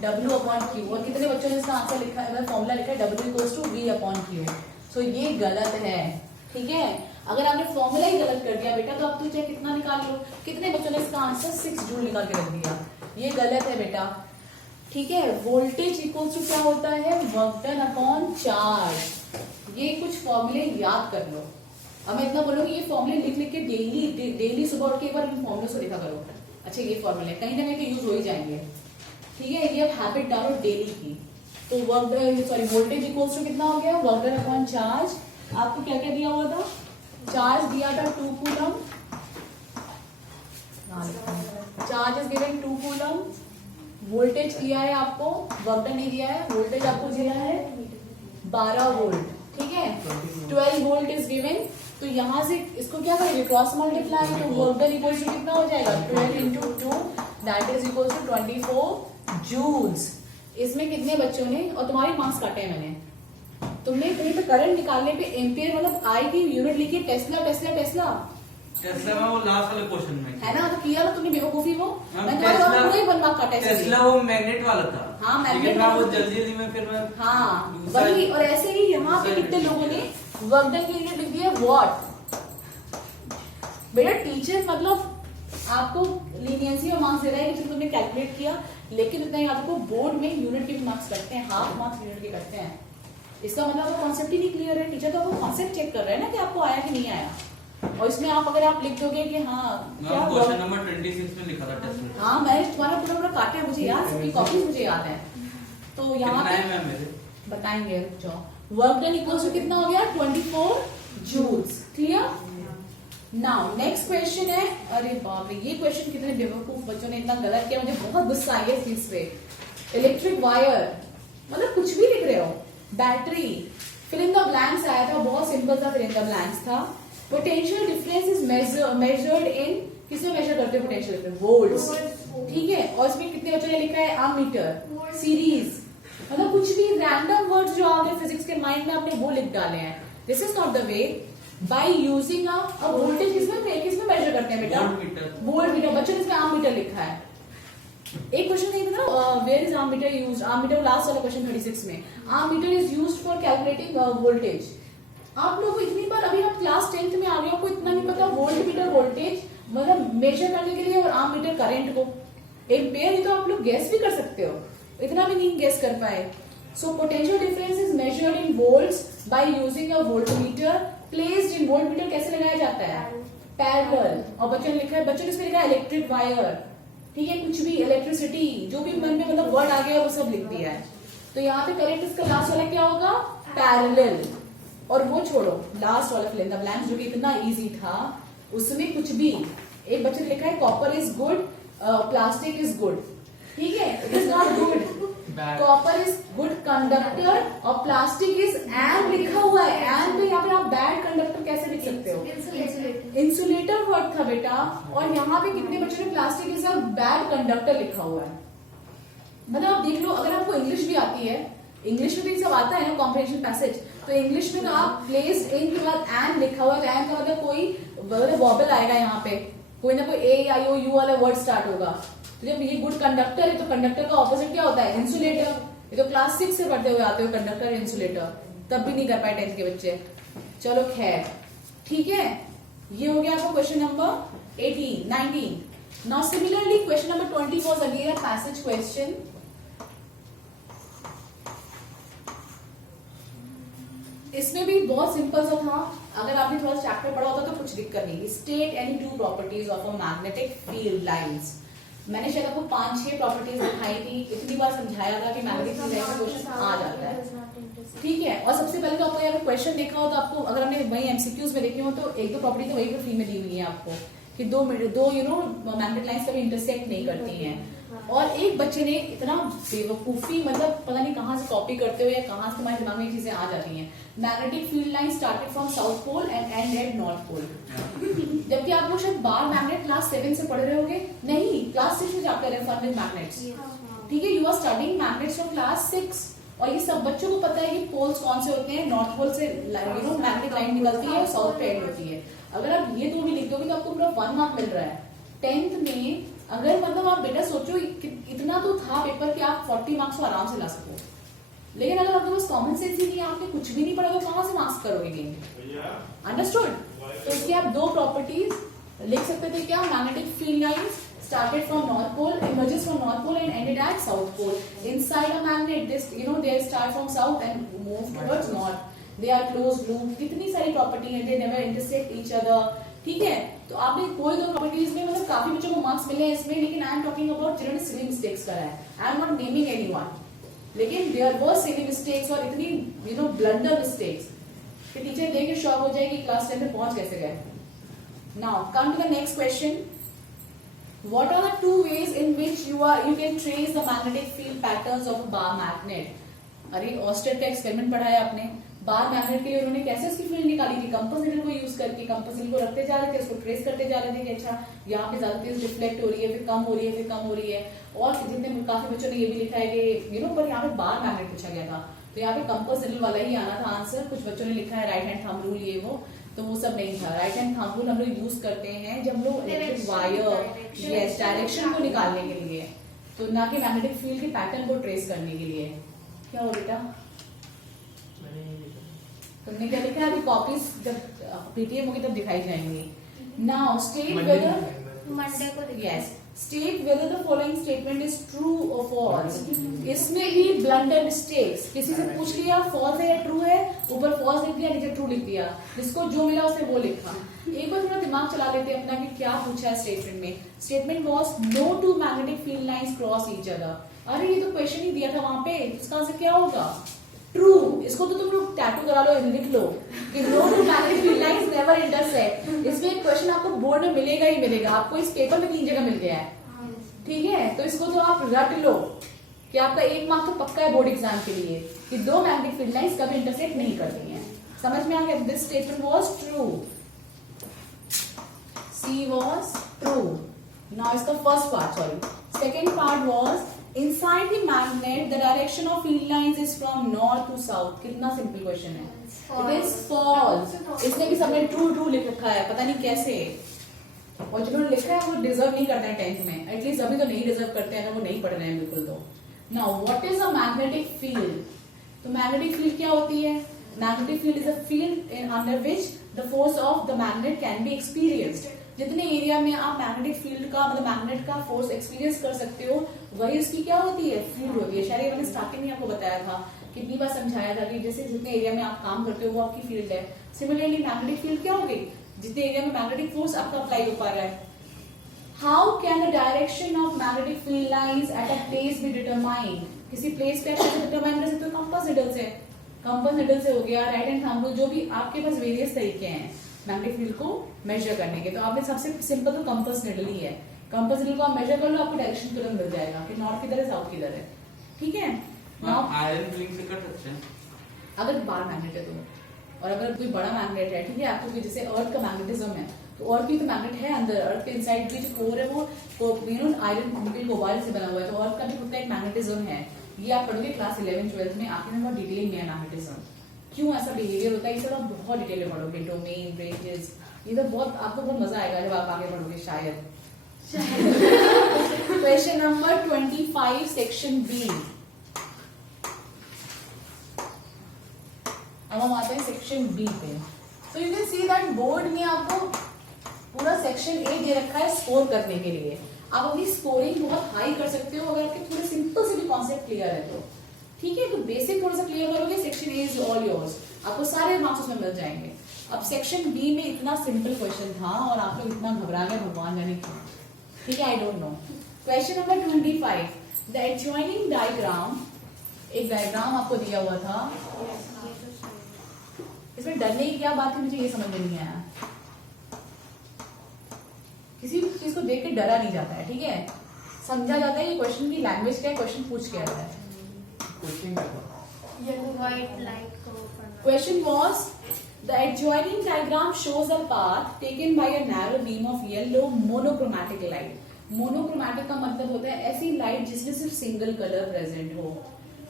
W upon Q, और कितने बच्चों ने इसका आंसर लिखा है, फॉर्मूला लिखा है W equals to V upon Q. So ये गलत है, ठीक है. अगर आपने फॉर्मूला ही गलत कर दिया बेटा तो आप तो चाहे कितना निकाल लो. कितने बच्चों ने इसका आंसर 6 जूल निकाल के रख दिया, ये गलत है बेटा, ठीक है. वोल्टेज इक्वल्स टू क्या होता है, वर्क डन अपॉन चार्ज. ये कुछ फॉर्मूले याद कर लो. अब मैं इतना बोलूंगी ये फॉर्मूले लिख लिख के डेली सुबह उठ के एक बार इन फॉर्मूले से देखा करो. अच्छा, ये फॉर्मूले कहीं ना कहीं तो यूज हो ही जाएंगे, ठीक है. ये अब हैबिट डालो डेली की. तो वोल्टेज इक्वल्स टू कितना हो गया, वर्क डन अपॉन चार्ज. आपको क्या क्या दिया हुआ था, चार्ज दिया था 2 coulomb. Charge is given 2 coulomb. Voltage दिया है आपको, वर्क डन नहीं दिया है. वोल्टेज आपको दिया है 12 वोल्ट, ठीक है. 12 वोल्ट इज गिवन. तो यहाँ से इसको क्या करेंगे, क्रॉस मल्टीप्लाई. तो वर्क डन इक्वल्स टू कितना हो जाएगा, 12 into 2 that is equals to 24 joules. इसमें कितने बच्चों ने, और तुम्हारे मार्क्स काटे हैं मैंने, तुमने कहीं पे करंट निकालने पे एम्पियर मतलब आई की यूनिट लिखी टेस्ला टेस्ला टेस्ला टेस्ला में वो लास्ट वाले क्वेश्चन में है ना, तो किया ना तुमने बेवकूफी वो. हाँ, मैं तुम्हारा टेस्ला- पूरा ही बनवा काटा है. टेस्ला वो मैग्नेट वाला था. हाँ, मैग्नेट लेकिन मैं वो वाला था. जल्दी जल्दी में फिर मैं हाँ वही. और ऐसे ही यहाँ पे कितने लोगों ने वर्क डन की यूनिट लिख दी है वॉट. बेटा टीचर मतलब आपको लीनियंसी और मार्क्स दे रहा है कि तुमने कैलकुलेट किया, लेकिन इतना ही आपको बोर्ड में यूनिट के मार्क्स करते हैं, हाफ मार्क्स यूनिट के करते हैं. इसका मतलब आपको कॉन्सेप्ट ही नहीं क्लियर है. टीचर तो आपको कॉन्सेप्ट चेक कर रहा है ना कि आपको आया कि नहीं आया. और इसमें आप अगर आप लिख दोगे कि हाँ क्या क्वेश्चन नंबर 26 में लिखा था टेस्ट. हाँ, मैंने तुम्हारा पूरा पूरा काटा है, मुझे याद, सबकी कॉपीज मुझे याद है. तो यहाँ पे मैम मेरे बताएंगे. जो वर्क डन इक्वल्स टू कितना हो गया, 24 joules. Clear. Now next question है. अरे बाप रे, ये क्वेश्चन कितने बेवकूफ बच्चों ने इतना गलत किया, मुझे बहुत गुस्सा आई है इस चीज पे. इलेक्ट्रिक वायर मतलब कुछ भी लिख रहे हो. Battery, fill in the blanks आया था, बहुत सिंपल सा फिल इन द ब्लैंक्स था. Potential difference is measured in, किसमें मेजर करते हैं पोटेंशियल डिफरेंस, वोल्ट्स, ठीक है. और इसमें कितने बच्चों ने लिखा है अमीटर, सीरीज, मतलब कुछ भी रैंडम वर्ड्स जो आपने फिजिक्स के माइंड में आपने वो लिख डाले हैं. This is not the way. By using a voltage किसमें मेजर करते हैं बेटा, वोल्ट मीटर. बच्चों ने इसमें अमीटर लिखा है. एक क्वेश्चन नहीं पता where is ammeter used. Ammeter last वाला क्वेश्चन 36 में. Ammeter is used for calculating voltage. आप लोगों को इतनी बार, अभी आप क्लास 10th में आ गए, आपको इतना नहीं पता वोल्ट मीटर वोल्टेज मतलब मेजर करने के लिए, और अमीटर करंट को. एम्पेयर तो आप लोग गैस भी कर सकते हो, इतना भी नहीं गैस कर पाए. So potential difference is measured in volts by using a voltmeter placed in. Voltmeter कैसे लगाया जाता है, पैरेलल. और बच्चों ने लिखा है, बच्चों ने इसमें लिखा है इलेक्ट्रिक वायर, ठीक है. कुछ भी इलेक्ट्रिसिटी, जो भी मन में मतलब वर्ड आ गया वो सब लिख दिया है. तो यहाँ पे करेक्ट इसका लास्ट वाला क्या होगा, पैरेलल. और वो छोड़ो, लास्ट वाला फिल इन द ब्लैंक्स जो कि इतना इजी था, उसमें कुछ भी. एक बच्चे ने लिखा है copper is good, plastic is good, ठीक है. It is not good. Copper is good conductor और प्लास्टिक इज एंड लिखा हुआ है. एंड तो यहाँ पे आप बैड कंडक्टर कैसे लिख सकते हो, इंसुलेटर वर्ड था बेटा. और यहाँ पे कितने बच्चों ने plastic is a bad conductor लिखा हुआ है. मतलब आप देख लो, अगर आपको इंग्लिश भी आती है, इंग्लिश में भी सब आता है ना कॉम्प्रिहेंशन पैसेज, तो इंग्लिश में तो आप प्लेस्ड इन के बाद एंड लिखा हुआ है. एंड का मतलब कोई वॉबल आएगा, यहाँ पे कोई ना कोई ए आई ओ यू वाला वर्ड स्टार्ट होगा. तो जब ये गुड कंडक्टर है तो कंडक्टर का ऑपोजिट क्या होता है, इंसुलेटर. ये तो क्लास 6 से पढ़ते हुए आते हो कंडक्टर इंसुलेटर, तब भी नहीं कर पाए 10th के बच्चे. चलो खैर, ठीक है. ये हो गया आपका question number 18, 19. Now similarly question number 20 was again a passage question. इसमें भी बहुत सिंपल सा था, अगर आपने थोड़ा चैप्टर पढ़ा होता तो कुछ दिक्कत नहीं। State any two properties of a magnetic field lines. मैंने शायद आपको 5-6 प्रॉपर्टीज दिखाई थी, इतनी बार समझाया था कि मैग्नेटिक फील्ड लाइन का क्वेश्चन आ जाता है, ठीक है। और सबसे पहले तो आपको यहाँ पे क्वेश्चन देखा हो तो आपको, अगर हमने वही एमसीक्यूज में देखे हो तो एक दो प्रॉपर्टी तो वही पे फ्री में दी हुई है आपको कि दो मैग्नेटिक लाइंस कभी इंटरसेक्ट नहीं करती हैं। और एक बच्चे ने इतना बेवकूफी, मतलब पता नहीं कहाँ से कॉपी करते हुए कहाँ से हमारे दिमाग में ये चीजें आ जाती हैं। Magnetic field line started from south pole and end at north pole. जबकि आप लोग शायद बार मैग्नेट क्लास 7 से पढ़ रहे होगे, नहीं क्लास 6 में चैप्टर है फन विद मैग्नेट्स, ठीक है। You are studying magnets from class 6 और ये सब बच्चों को पता है कि पोल्स कौन से होते हैं। नॉर्थ पोल से मैग्नेटिक लाइन निकलती है और साउथ पे एंड होती है। अगर आप ये दो भी लिख दोगे तो आपको पूरा 1 मार्क मिल रहा है 10th में। अगर मतलब आप बेटा सोचो इतना तो था पेपर कि आप 40 मार्क्स को आराम से ला सको, लेकिन अगर आपके पास कॉमन सेंस ही नहीं है, आपने कुछ भी नहीं पढ़ा तो कहां से मार्क्स करोगे? अंडरस्टूड? तो इसकी आप दो प्रॉपर्टीज लिख सकते थे क्या? Magnetic field lines started from north pole, emerges from north pole and ended at south pole. Inside a magnet, this they start from south and move towards north. They are closed loop. कितनी सारी प्रॉपर्टी है, they never intersect each other. ठीक है, तो आपने कोई दो प्रॉपर्टीज में मतलब काफी बच्चों को मार्क्स मिले हैं इसमें, लेकिन आई एम टॉकिंग अबाउट जिन्होंने सिली मिस्टेक्स करा है। I am not naming anyone, लेकिन देयर वर सिली मिस्टेक्स और इतनी ब्लंडर मिस्टेक्स कि टीचर देख के शॉक हो जाएगी क्लास 10 में पहुंच कैसे गए। Now come to the next question. What are the two ways in which you can trace the magnetic field patterns of a bar magnet? अरे ऑस्टेड का एक्सपेरिमेंट पढ़ा है आपने। बार मैग्नेट के लिए उन्होंने कैसे उसकी फील्ड निकाली थी? कंपास नीडल को यूज करके कंपास नीडल को रखते जा रहे थे, उसको ट्रेस करते जा रहे थे कि अच्छा यहाँ पे ज्यादा तेज रिफ्लेक्ट हो रही है, फिर कम हो रही है, फिर कम हो रही है। और जितने काफी बच्चों ने ये भी लिखा है कि पर यहाँ पे बार मैग्नेट पूछा गया था, तो यहाँ पे कंपास नीडल वाला ही आना था आंसर। कुछ बच्चों ने लिखा है राइट हैंड थंब रूल, ये तो वो सब नहीं था। राइट हैंड थंब रूल हम लोग यूज करते हैं जब हम लोग इलेक्ट्रिक वायर यस डायरेक्शन को निकालने के लिए, तो ना कि मैग्नेटिक फील्ड के पैटर्न को ट्रेस करने के लिए। क्या हो बेटा, तुमने क्या लिखा है? अभी कॉपीज जब पीटीएम होगी तब दिखाई जाएंगी। नाउ स्टेट वेदर मंडे को yes state whether the following statement is true और फॉल्स। इसमें भी ब्लंडर मिस्टेक्स, किसी से पूछ लिया फॉल्स है या ट्रू है, ऊपर फॉल्स लिख दिया नीचे ट्रू लिख दिया, जिसको जो मिला उसने वो लिखा। एक बार थोड़ा दिमाग चला लेते हैं अपना कि क्या पूछा है स्टेटमेंट में। Statement was no two magnetic field lines cross each other. अरे ये तो क्वेश्चन ही दिया था वहां पे, इसका आंसर क्या होगा? ट्रू। इसको तो तुम लोग टैटू करा लो, लिख लो कि no two magnetic field lines never intersect. इसमें क्वेश्चन आपको बोर्ड में मिलेगा ही मिलेगा, आपको इस पेपर में 3 जगह मिल गया है, ठीक है। तो इसको तो आप रट लो कि आपका 1 मार्क तो पक्का है बोर्ड एग्जाम के लिए कि दो मैग्नेटिक फील्ड लाइंस कभी इंटरसेक्ट नहीं करती हैं। समझ में आ गया? This statement was true, C was true. Now इसका first part, sorry second part was inside the magnet the direction of field lines is from north to south। कितना सिंपल क्वेश्चन है, it is false। इसमें भी सबने ट्रू ट्रू लिख रखा है, पता नहीं कैसे। और जिन्होंने लिखा है वो डिजर्व नहीं करते हैं 10th में, एटलीस्ट अभी तो नहीं डिजर्व करते हैं ना, वो नहीं पढ़ रहे हैं बिल्कुल। तो now what is a magnetic field? तो मैग्नेटिक फील्ड क्या होती है? Magnetic field is a field under which the force of the magnet can be experienced. जितने एरिया में आप मैग्नेटिक फील्ड का मतलब मैग्नेट का फोर्स एक्सपीरियंस कर सकते हो, वही उसकी क्या होती है? फील्ड होती है। शायद मैंने स्टार्टिंग में आपको बताया था, कितनी बार समझाया था कि जैसे जितने एरिया में आप काम करते हो वो आपकी फील्ड है। सिमिलरली मैग्नेटिक फील्ड क्या होगी? जितने एरिया में मैग्नेटिक फोर्स आपका अप्लाई हो पा रहा है। How can the direction of magnetic field lines at a place be determined? किसी प्लेस पे आप कैसे डिटरमाइन कर सकते हो? कंपास नीडल से। कंपास नीडल से हो गया, राइट हैंड थंब रूल, जो भी आपके पास वेरियस तरीके हैं मैग्नेटिक फील्ड को मेजर करने के। तो आपने सबसे सिंपल तो कंपास नीडल ही है। कंपास नीडल को आप मेजर कर लो, आपको डायरेक्शन तुरंत मिल जाएगा कि नॉर्थ किधर है साउथ किधर है, ठीक है। आयरन लिंक से कर सकते हैं अगर बार मैग्नेट है तो, और अगर कोई बड़ा मैग्नेट है, ठीक है, आपको जैसे अर्थ का मैग्नेटिज्म है तो अर्थ की तो मैग्नेट है अंदर, अर्थ के इनसाइड भी जो कोर है वो आयरन कोबाल्ट से बना हुआ है, तो अर्थ का भी खुद का एक मैग्नेटिज्म है। ये आप पढ़ोगे क्लास 11-12 में, आखिर में बहुत डिटेलिंग में है मैग्नेटिज्म, क्यों ऐसा बिहेवियर होता है, ये सब आप बहुत डिटेल में पढ़ोगे। डोमेन, रेंजेस, ये सब बहुत आपको बहुत मजा आएगा जब आप आगे पढ़ोगे शायद। Question number 25 section B. अब हम आते हैं सेक्शन बी पे। तो you can see that board में आपको पूरा सेक्शन ए दे रखा है स्कोर करने के लिए। आप अपनी स्कोरिंग बहुत हाई कर सकते हो अगर आपके थोड़े सिंपल से भी कॉन्सेप्ट क्लियर है तो, ठीक है, तो बेसिक थोड़ा सा क्लियर करोगे, section A is all yours, आपको सारे मार्क्स उसमें मिल जाएंगे। अब सेक्शन बी में इतना सिंपल क्वेश्चन था और आप लोग इतना घबरा गए, भगवान जाने क्यों। ठीक है, I don't know. Question number 25, the adjoining diagram, एक डायग्राम आपको दिया हुआ था, इसमें डरने की क्या बात है मुझे ये समझ में नहीं आया। किसी भी चीज को देख के डरा नहीं जाता है, ठीक है, समझा जाता है ये क्वेश्चन की लैंग्वेज क्या है, क्वेश्चन पूछ क्या रहा है। Question क्या था? ये व्हाइट लाइट को करना। Question was, the adjoining diagram shows a path taken by a narrow beam of yellow monochromatic light. Monochromatic का मतलब होता है ऐसी लाइट जिसमें सिर्फ सिंगल कलर प्रेजेंट हो।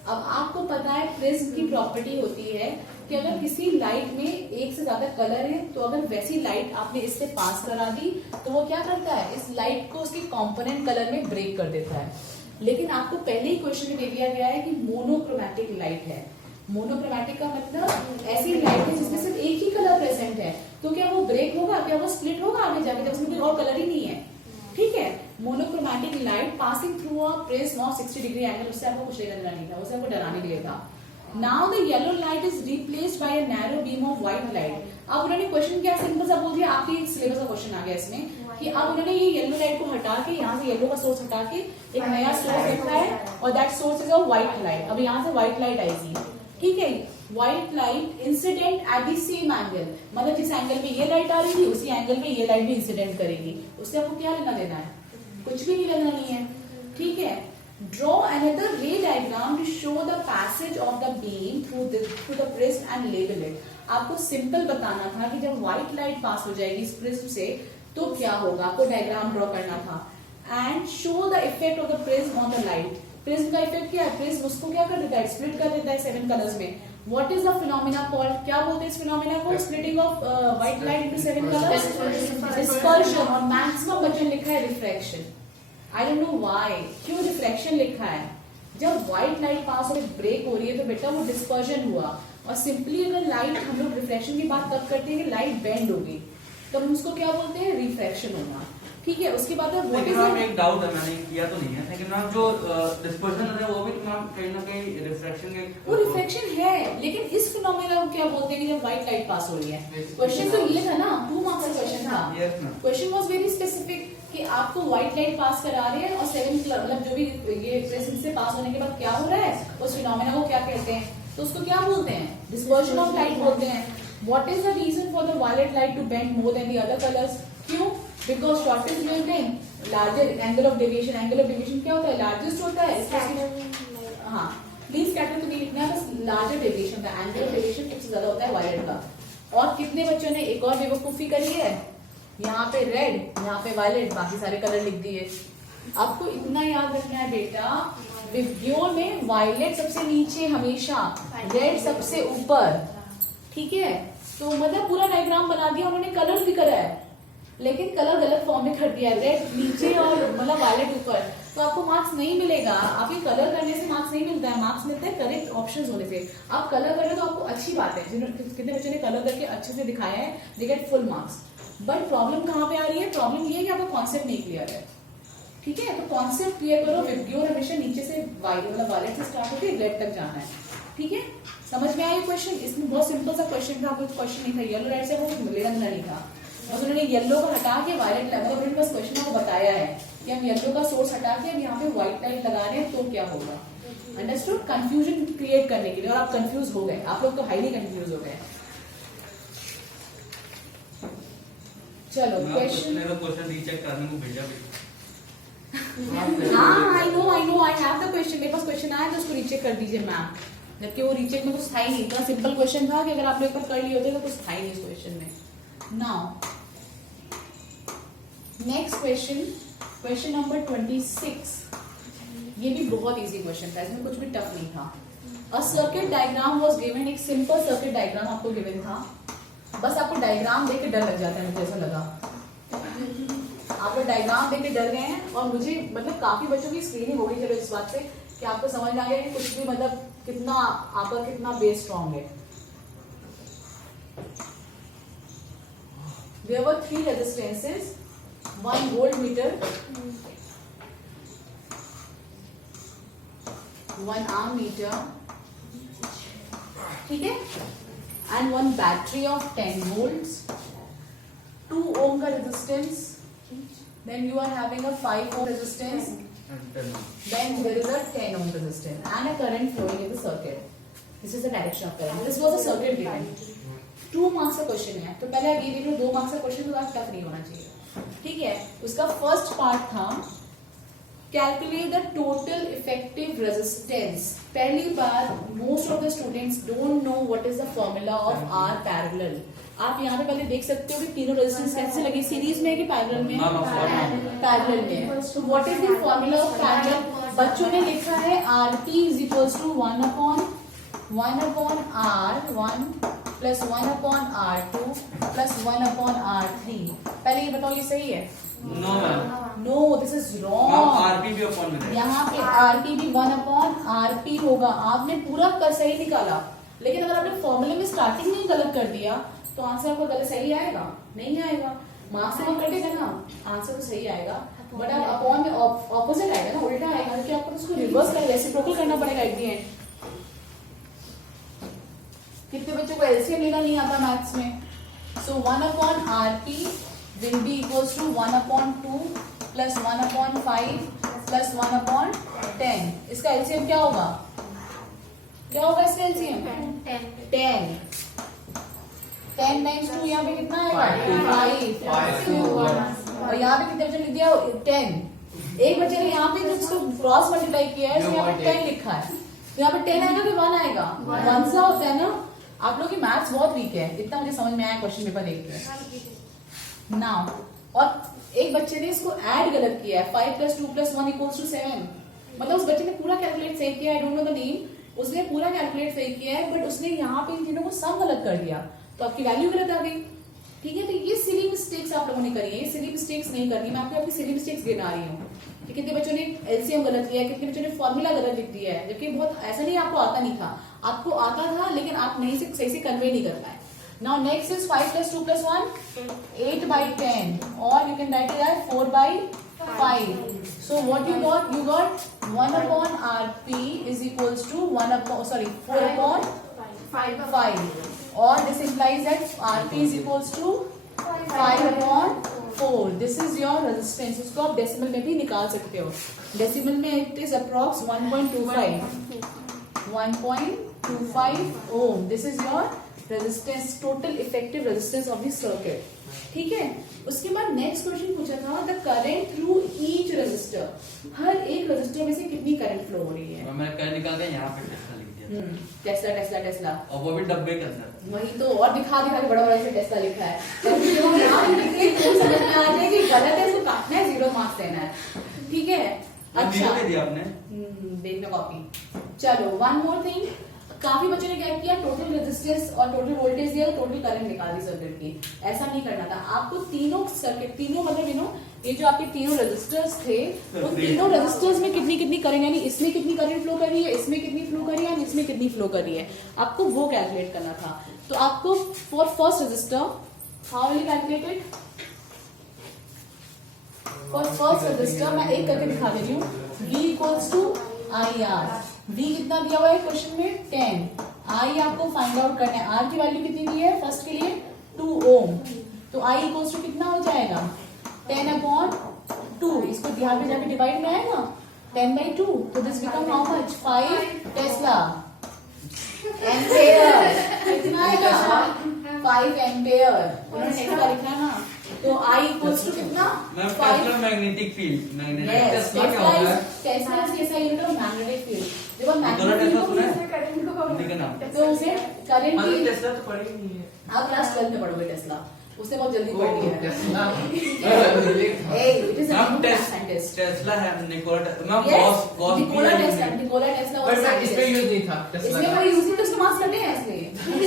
अब आपको पता है प्रिज्म की प्रॉपर्टी होती है कि अगर किसी लाइट में एक से ज्यादा कलर है तो अगर वैसी लाइट आपने इससे पास करा दी तो वो क्या करता है, इस लाइट को उसके कंपोनेंट कलर में ब्रेक कर देता है। लेकिन आपको पहले ही क्वेश्चन में दे दिया गया है कि मोनोक्रोमैटिक लाइट है। मोनोक्रोमैटिक का मतलब ऐसी लाइट है जिसमें सिर्फ एक ही कलर प्रेजेंट है, तो क्या वो ब्रेक होगा, क्या वो स्प्लिट होगा आगे जाके जब उसमें कोई और कलर ही नहीं है। ठीक है, monochromatic light passing through a prism of 60 degree angle, उससे आपको कुछ लेना देना नहीं था, उससे आपको डराने के लिए था। Now the yellow light is replaced by a narrow beam of white light. अब उन्होंने क्वेश्चन क्या सिंपल सा बोल दिया, आपके सिलेबस का क्वेश्चन आ गया इसमें कि अब उन्होंने ये येलो लाइट को हटा के यहाँ से येलो का सोर्स हटा के एक नया सोर्स रखा है और that source is a white light. अब यहाँ से व्हाइट लाइट आएगी, ठीक है, white light incident at the same angle, मतलब जिस एंगल पे ये लाइट आ रही थी उसी एंगल पे ये लाइट भी इंसिडेंट करेगी। उससे आपको क्या लेना देना है, कुछ भी नहीं लेना नहीं है। ठीक है, draw another ray diagram to show the passage of the beam through the prism and label it. आपको सिंपल बताना था कि जब व्हाइट लाइट पास हो जाएगी इस प्रिज्म से तो क्या होगा, आपको डायग्राम ड्रॉ करना था। And show the effect of the prism on the light. Prism का इफेक्ट क्या है, प्रिज्म उसको क्या कर देता है, स्प्लिट कर देता है 7 कलर्स में। What is the phenomena called, क्या बोलते हैं इस फिनोमिना को, splitting of white light into 7 colours, dispersion. और मैक्सिमम बचन लिखा है refraction. I don't know why, क्यों रिफ्रैक्शन लिखा है। जब व्हाइट लाइट पास हो ब्रेक हो रही है तो बेटा वो डिस्पर्शन हुआ। और सिंपली अगर लाइट, हम लोग रिफ्रैक्शन की बात कब करते हैं कि लाइट बेंड होगी, तब हम उसको क्या बोलते हैं, रिफ्रैक्शन होना। ठीक है, उसके बाद मैम एक डाउट है, मैंने किया तो नहीं है, लेकिन मैम जो डिस्पर्शन है वो भी तो मैम कहीं ना कहीं रिफ्रैक्शन के, वो रिफ्लेक्शन है, लेकिन इस फिनोमेना को क्या बोलते हैं कि जब व्हाइट लाइट पास हो रही है। क्वेश्चन तो ये था ना, 2 मार्क्स का क्वेश्चन था। Yes ma'am, question was very specific कि आपको व्हाइट लाइट पास करा रहे हैं और 7 मतलब जो भी ये प्रिज्म से पास होने के बाद क्या हो रहा है, उस फिनोमेना को क्या कहते हैं, तो उसको क्या बोलते हैं, डिस्पर्शन ऑफ लाइट बोलते हैं। What is the reason for the violet light to bend more than the other colours, क्यों, because shortest wavelength, larger angle of deviation. Angle of deviation क्या होता है, लार्जेस्ट होता है। हाँ, प्लीज स्कैटर तो नहीं लिखना है, बस लार्जर डेविएशन का एंगल ऑफ डेविएशन सबसे ज्यादा होता है वायलेट का। और कितने बच्चों ने एक और बेवकूफी करी है, यहाँ पे रेड, यहाँ पे वायलेट, बाकी सारे कलर लिख दिए। आपको इतना याद रखना है बेटा, विब्ग्योर में वायलेट सबसे नीचे हमेशा, रेड सबसे ऊपर। ठीक है, तो मतलब पूरा डायग्राम बना दिया उन्होंने, कलर भी करा है लेकिन कलर गलत फॉर्म में कर दिया है, रेड नीचे और मतलब वायलेट ऊपर, तो आपको मार्क्स नहीं मिलेगा। आप ये कलर करने से मार्क्स नहीं मिलता है, मार्क्स मिलते हैं करेक्ट ऑप्शंस होने से। आप कलर कर रहे हो तो आपको अच्छी बात है, कितने बच्चों ने कलर करके अच्छे से दिखाया है, they get full marks. But problem कहाँ पे आ रही है, प्रॉब्लम ये है कि आपका कॉन्सेप्ट नहीं क्लियर है। ठीक है, तो कॉन्सेप्ट क्लियर करो। विब्ग्योर हमेशा नीचे से मतलब वायलेट से स्टार्ट होकर रेड तक जाना है। ठीक है, समझ में आया क्वेश्चन, इसमें बहुत सिंपल सा क्वेश्चन था, कोई क्वेश्चन नहीं था, येलो लाइट से वो लेना देना नहीं था। और उन्होंने येलो को हटा के वायलेट लगा, मतलब उन्होंने बस क्वेश्चन को बताया है कि हम येलो का सोर्स हटा के अब यहाँ पे व्हाइट लाइट लगा रहे हैं तो क्या होगा। अंडरस्टूड, कंफ्यूजन क्रिएट करने के लिए, और आप कंफ्यूज हो गए, आप लोग तो हाईली कंफ्यूज हो गए। चलो क्वेश्चन रीचेक करने को भेजा भी। हाँ, I know I have the question, मेरे पास क्वेश्चन आया तो उसको रीचेक कर दीजिए मैम, जबकि वो रीचेक में कुछ था ही नहीं, इतना सिंपल क्वेश्चन था कि अगर आप लोग एक बार कर लिए होते तो कुछ था ही नहीं इस क्वेश्चन में। Now next question, question number 26, ये भी बहुत इजी क्वेश्चन था, इसमें कुछ भी टफ नहीं था। A circuit diagram was given, एक सिंपल सर्किट डायग्राम आपको गिवन था। बस आपको डायग्राम देख के डर लग जाता है, मुझे ऐसा लगा आप लोग डायग्राम देख के डर गए हैं, और मुझे मतलब काफी बच्चों की स्क्रीनिंग हो गई चलो इस बात से कि आपको समझ आ गया कि कुछ भी मतलब कितना आपका कितना बेस स्ट्रॉन्ग है। There were 3 resistances, 1 voltmeter, 1 ammeter ठीक है, and one battery of 10 volts, 2 ohm का resistance, then you are having a 5 ohm resistance, then there is a 10 ohm resistance and a current flowing in the circuit. This is the direction of current. This was a circuit given. 2 marks का क्वेश्चन है, तो पहले आप ये देख लो 2 marks का क्वेश्चन तो टफ नहीं होना चाहिए, ठीक है। उसका फर्स्ट पार्ट था calculate the total effective resistance. पहली बार most of the students don't know what is the formula of are parallel. आप यहाँ पे पहले देख सकते हो कि तीनों रेजिस्टेंस कैसे लगे, सीरीज में है कि पैरेलल में? पैरेलल में है। तो what is the formula of parallel? बच्चों ने लिखा है RP is equals to 1/R1 plus 1/R2 plus 1/R3। पहले ये बताओ ये सही है? No ma'am, no, this is ma'am wrong. RP भी अपॉन में रहेगा। यहाँ पे आरपी भी 1/RP होगा। आपने पूरा कर सही निकाला, लेकिन अगर आपने फॉर्मूले में स्टार्टिंग में ही गलत कर दिया तो आंसर आपको गलत सही आएगा? नहीं आएगा। मार्क्स से कट कटेगा ना, आंसर तो सही आएगा, बट आप अपॉन में ऑपोजिट आएगा ना, उल्टा आएगा, क्योंकि आपको उसको रिवर्स कर रेसिप्रोकल करना पड़ेगा एट द एंड। कितने बच्चों को एलसीएम लेना नहीं आता मैथ्स में? सो 1/RP will be equals to 1/2 plus 1/5 plus 1/10। इसका एलसीएम क्या होगा? क्या होगा इसका एलसीएम? 10 टाइम्स 2, यहाँ पे कितना आएगा? 5। और यहाँ पे कितने बच्चे लिख दिया? 10। एक बच्चे ने यहाँ पे जिसको क्रॉस मल्टीप्लाई किया है, यहाँ पे 10 लिखा है, तो यहाँ पे 10 आएगा कि 1 आएगा? 1 सा होता है ना। आप लोग की मैथ्स बहुत वीक है, इतना मुझे समझ में आया क्वेश्चन पेपर देख के। नाउ, और एक बच्चे ने इसको ऐड गलत किया है, 5 + 2 + 1 = 7। मतलब उस बच्चे ने पूरा कैलकुलेट सही किया, I don't know the name, उसने पूरा कैलकुलेट सही किया है, बट उसने यहाँ पे इन तीनों को सम गलत कर दिया, तो आपकी वैल्यू गलत आ गई। ठीक है, तो ये सिली मिस्टेक्स आप लोगों ने करी है, ये सिली मिस्टेक्स नहीं करनी। मैं आपकी सिली मिस्टेक्स गिना रही हूँ कि कितने बच्चों ने एलसीएम गलत किया है, कितने बच्चों ने फॉर्मूला गलत लिख दिया है, जबकि बहुत ऐसा नहीं आपको आता नहीं था, आपको आता था लेकिन आप नहीं से सही से कन्वे नहीं कर पाए। Now next is 5 + 2 + 1, 8/10, or you can write it as 4/5. So what you got? You got 1/RP is equals to 4/5, or this implies that RP is equals to 5/4. This is your resistance. इसको आप डेसिमल में भी निकाल सकते हो। डेसिमल में it is approx 1.25 ohm. This is your resistance, total effective resistance of the circuit. ठीक है, उसके बाद नेक्स्ट क्वेश्चन पूछा था the current through each resistor. हर एक रेजिस्टर में से कितनी करंट फ्लो हो रही है? मैंने करंट निकाल के यहाँ पे टेस्ला लिख दिया। टेस्ला टेस्ला टेस्ला, और वो भी डब्बे के अंदर। वही तो, और दिखा के बड़ा बड़ा टेस्ला लिखा है, समझ में आ जाए कि गलत है, इसको काटना है, 0 मार्क्स देना है। ठीक है, अच्छा दिया आपने, देखना कॉपी। चलो, वन मोर थिंग, काफी बच्चों ने क्या किया, टोटल रेजिस्टेंस और टोटल वोल्टेज दिया, टोटल करंट निकाल दी सर्किट की। ऐसा नहीं करना था आपको। तीनों सर्किट, तीनों मतलब ये जो आपके तीनों रेजिस्टर्स थे, वो तीनों रेजिस्टर्स में कितनी कितनी करंट, यानी इसमें कितनी करंट फ्लो कर रही है, इसमें कितनी फ्लो कर रही है, इसमें कितनी फ्लो कर रही है, आपको वो कैलकुलेट करना था। तो आपको for first resistor how will you calculate it? For first resistor मैं एक करके दिखा दे रही हूँ। V = IR। V कितना दिया हुआ है क्वेश्चन में? 10। I आपको फाइंड आउट करना है। R की वैल्यू कितनी दी है फर्स्ट के लिए? 2 ओम। तो I = कितना हो जाएगा? 10/2। इसको यहाँ पे जाके डिवाइड में आएगा 10/2, तो this become how much? 5 Tesla ampere. कितना आएगा? 5 एम्पेयर। उन्होंने टेस्ला लिखा है ना, तो I = कितना? Ma'am 5। Tesla magnetic field, magnetic Yes, Tesla क्या होता है? Tesla is a unit of magnetic field. जब हम निकोला मैग्नेटिक टेस्ला सुना है? फील्ड उन्हीं का नाम। तो उसे करंट अरे की, टेस्ला तो पढ़ी नहीं है। आप क्लास 12 में पढ़ोगे टेस्ला, उसने बहुत जल्दी पढ़ लिया है। Tesla Hey, it is a ma'am scientist. Tesla है, Nikola ma'am Yes, Gauss Nikola Tesla. Nikola Tesla was a पर इसमें scientist. यूज नहीं था टेस्ला इसमें कोई यूज नहीं, तो उसके मार्क्स कटे हैं इसलिए। ठीक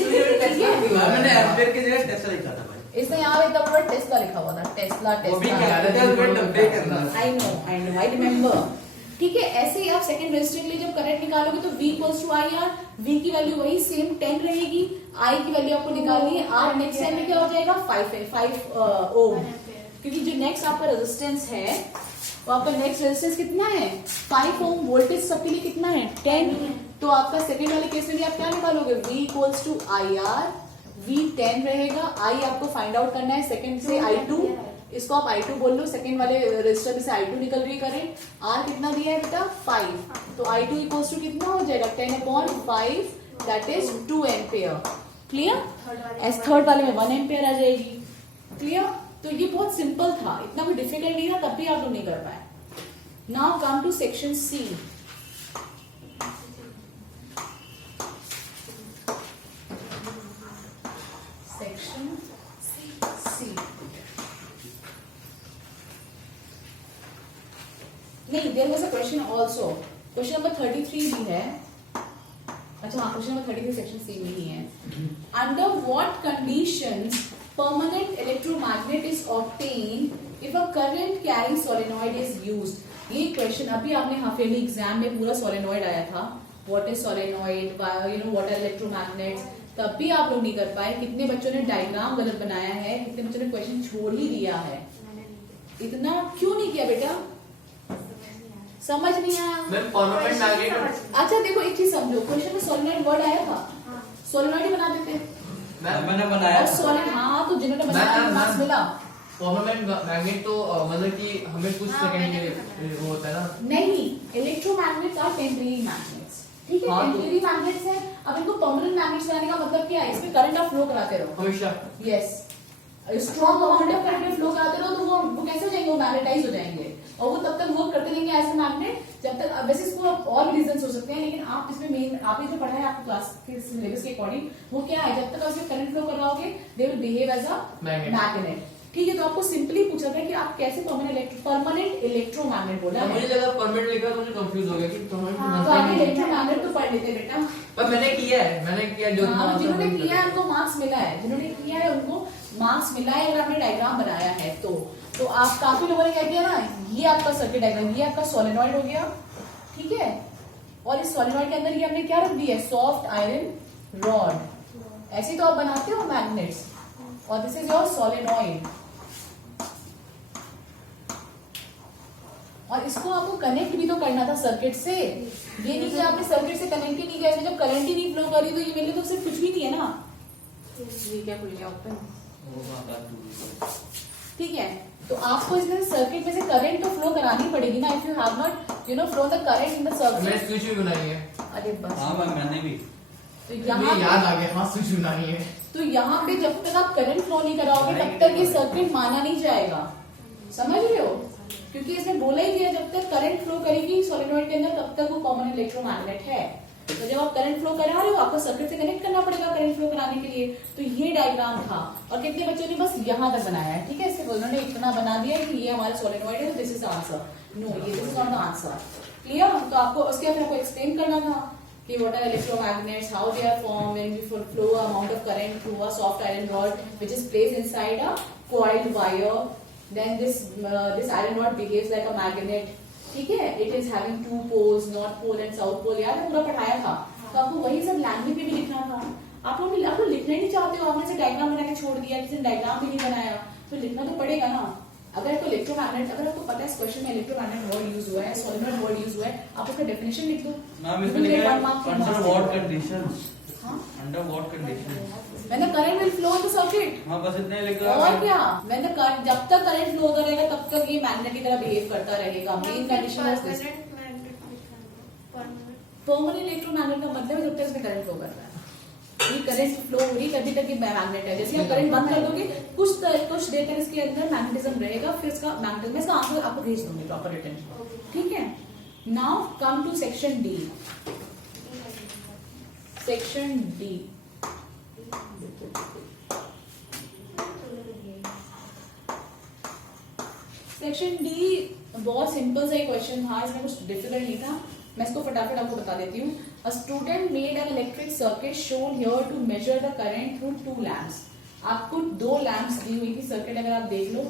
है? मैंने एम्पेयर की जगह टेस्ला लिखा था भाई। इसने यहाँ पे तब पर टेस्ला लिखा हुआ था, टेस्ला वो भी टेस्ला। कैपिटल में डब्बे के अंदर। I know, I remember. ठीक है, ऐसे ही आप सेकंड रेजिस्टर के लिए जब करंट निकालोगे तो V = IR। V की वैल्यू वही सेम 10 रहेगी। I की वैल्यू आपको निकालनी है। R नेक्स्ट टाइम में क्या हो जाएगा? 5 ओम, क्योंकि जो नेक्स्ट आपका रेजिस्टेंस है तो आपका नेक्स्ट रेजिस्टेंस कितना है 5 ओम, वोल्टेज सबके लिए कितना है 10। तो आपका सेकंड वाले केस में भी आप क्या निकालोगे V equals to IR, V 10 रहेगा, I आपको फाइंड आउट करना है सेकंड से I2, इसको आप I2 बोल लो, सेकंड वाले रजिस्टर में से I2 निकल रही है करंट, R कितना दिया है बेटा 5, तो I2 इक्वल्स टू कितना हो जाएगा 10/5 that is 2 ampere. Clear. S third वाले में 1 एम्पियर आ जाएगी। क्लियर। तो ये बहुत सिंपल था, इतना कोई डिफिकल्ट नहीं था, तब भी आप लोग नहीं कर पाए। Now come to section C. Section C नहीं, there was a question also, question number 33 भी है। अच्छा हाँ, क्वेश्चन नंबर 33 सेक्शन सी में ही है। Under what conditions permanent electromagnet is obtained if a current carrying solenoid is used। ये क्वेश्चन अभी आपने हाफ ईयरली एग्जाम में पूरा सोलेनॉइड आया था, what is solenoid, you know what are electromagnets, तब भी आप लोग नहीं कर पाए। कितने बच्चों ने डायग्राम गलत बनाया है, कितने बच्चों ने क्वेश्चन छोड़ ही दिया है। इतना क्यों नहीं किया बेटा, समझ नहीं आया। मैम परमानेंट मैग्नेट, अच्छा देखो एक चीज समझो, क्वेश्चन में सोलेनॉइड वर्ड आया था, सोलेनॉइड ही बना देते। मैंने बनाया और सोलेनॉइड, हाँ तो जिन्होंने बनाया मार्क्स मिला। परमानेंट मैग्नेट तो मतलब कि हमें कुछ सेकंड के लिए वो होता है ना। नहीं, इलेक्ट्रोमैग्नेट्स आर टेम्परेरी मैग्नेट्स, ठीक है, हाँ, तो- टेम्परेरी मैग्नेट्स है। अब इनको परमानेंट मैग्नेट्स बनाने का मतलब क्या है, इसमें करंट ऑफ फ्लो कराते रहो हमेशा। Yes, strong amount of current flow कराते रहो तो वो कैसे हो जाएंगे, वो मैग्नेटाइज हो जाएंगे और वो तब तक वर्क करते रहेंगे एज ए मैग्नेट जब तक। वैसे इसको और भी रीजन हो सकते हैं, लेकिन आप इसमें मेन आपने जो पढ़ा है आपको क्लास के सिलेबस के अकॉर्डिंग, वो क्या है, जब तक आप इसमें करंट फ्लो कर रहोगे they will behave as a magnet. ठीक है, तो आपको सिंपली पूछा था कि आप कैसे परमानेंट इलेक्ट्रोमैग्नेट बोला है। मुझे लगा परमानेंट लिखा तो मुझे कंफ्यूज हो गया कि तो आगे परमानेंट। इलेक्ट्रोमैग्नेट तो पढ़ लेते बेटा। पर मैंने किया जो हाँ, जिन्होंने किया है उनको मार्क्स मिला है, जिन्होंने किया है उनको मार्क्स मिला है अगर आपने डायग्राम बनाया है तो आप काफी लोगों ने क्या किया ना, ये आपका सर्किट डायग्राम, ये आपका सोलेनॉइड हो गया, ठीक है, और इस सोलेनॉइड के अंदर ये हमने क्या रख दिया है, सॉफ्ट आयरन रॉड। ऐसे तो आप बनाते हो मैग्नेट्स, और दिस इज योर सोलेनॉइड। और इसको आपको कनेक्ट भी तो करना था सर्किट से, ये नहीं कि आपने सर्किट से कनेक्ट ही नहीं किया, इसमें जब करंट ही नहीं फ्लो करी तो ये मेरे लिए तो सिर्फ कुछ भी नहीं है ना। ये क्या खुल गया ओपन, ठीक है, तो आपको इसमें सर्किट में से करंट तो फ्लो करानी पड़ेगी ना। If you have not you know flow the current in the मैंने सर्किट। स्विच भी बनाई है। अरे बस, हाँ मैम मैंने भी। तो मुझे यहाँ याद आ गया, हाँ स्विच बनानी है। तो यहाँ पे जब तक आप करंट फ्लो नहीं कराओगे तब तक ये सर्किट माना नहीं जाएगा, समझ रहे हो, क्योंकि इसने बोला ही दिया जब तक करंट फ्लो करेगी सोलेनॉइड के अंदर तब तक वो कॉमन इलेक्ट्रोमैग्नेट है। तो जब आप करंट फ्लो करा रहे हो आपको सर्किट से कनेक्ट करना पड़ेगा करंट फ्लो कराने के लिए। तो ये डायग्राम था, और कितने बच्चों ने बस यहाँ तक बनाया है, ठीक है, सिर्फ उन्होंने इतना बना दिया कि ये हमारा सोलेनॉइड है, दिस इज आंसर। नो, ये this is not the answer. Clear. तो आपको उसके बाद आपको एक्सप्लेन करना था कि what are electromagnets, how they are formed when we flow amount of current through a soft iron rod which is placed inside a coiled wire. Then this iron rod behaves like a magnet. ठीक है, it is having two poles, north pole and south pole। यार पूरा पढ़ाया था, तो आपको वही सब लैंग्वेज में भी लिखना था। आप लोग लिखना ही नहीं चाहते हो, आपने से डायग्राम बना के छोड़ दिया, किसी ने डायग्राम भी नहीं बनाया, तो लिखना तो पड़ेगा ना। अगर आपको इलेक्ट्रोमैग्नेट, अगर आपको पता है इस क्वेश्चन में इलेक्ट्रोमैग्नेट वर्ड यूज हुआ है, सोलेनॉइड वर्ड यूज हुआ है, आप उसका डेफिनेशन लिख दो। मैम इसमें लिखा है अंडर व्हाट कंडीशंस, हाँ, under what conditions. when the current will flow in the circuit। हाँ बस इतने लिखा और क्या, when the current, जब तक करंट फ्लो होता रहेगा तब तक ये मैग्नेट की तरह बिहेव करता रहेगा। Main condition is this, permanent electromagnet का मतलब है जब तक इसमें करंट फ्लो कर रहा है, ये करंट फ्लो हो रही तभी तक ये मैग्नेट है। जैसे आप करंट बंद कर दोगे कुछ देर तक इसके अंदर मैग्नेटिज्म रहेगा, फिर इसका मैग्नेटिज्म, इसका आंसर आपको भेज दूंगी प्रॉपर रिटर्न, ठीक है। Now come to section D. Section D, section D बहुत सिंपल सा ही क्वेश्चन था, इसमें कुछ डिफिकल्ट नहीं था, मैं इसको फटाफट आपको बता देती हूँ। A student made an electric circuit shown here to measure the current through 2 lamps. आपको 2 लैम्प्स दी हुई थी सर्किट, अगर आप देख लो,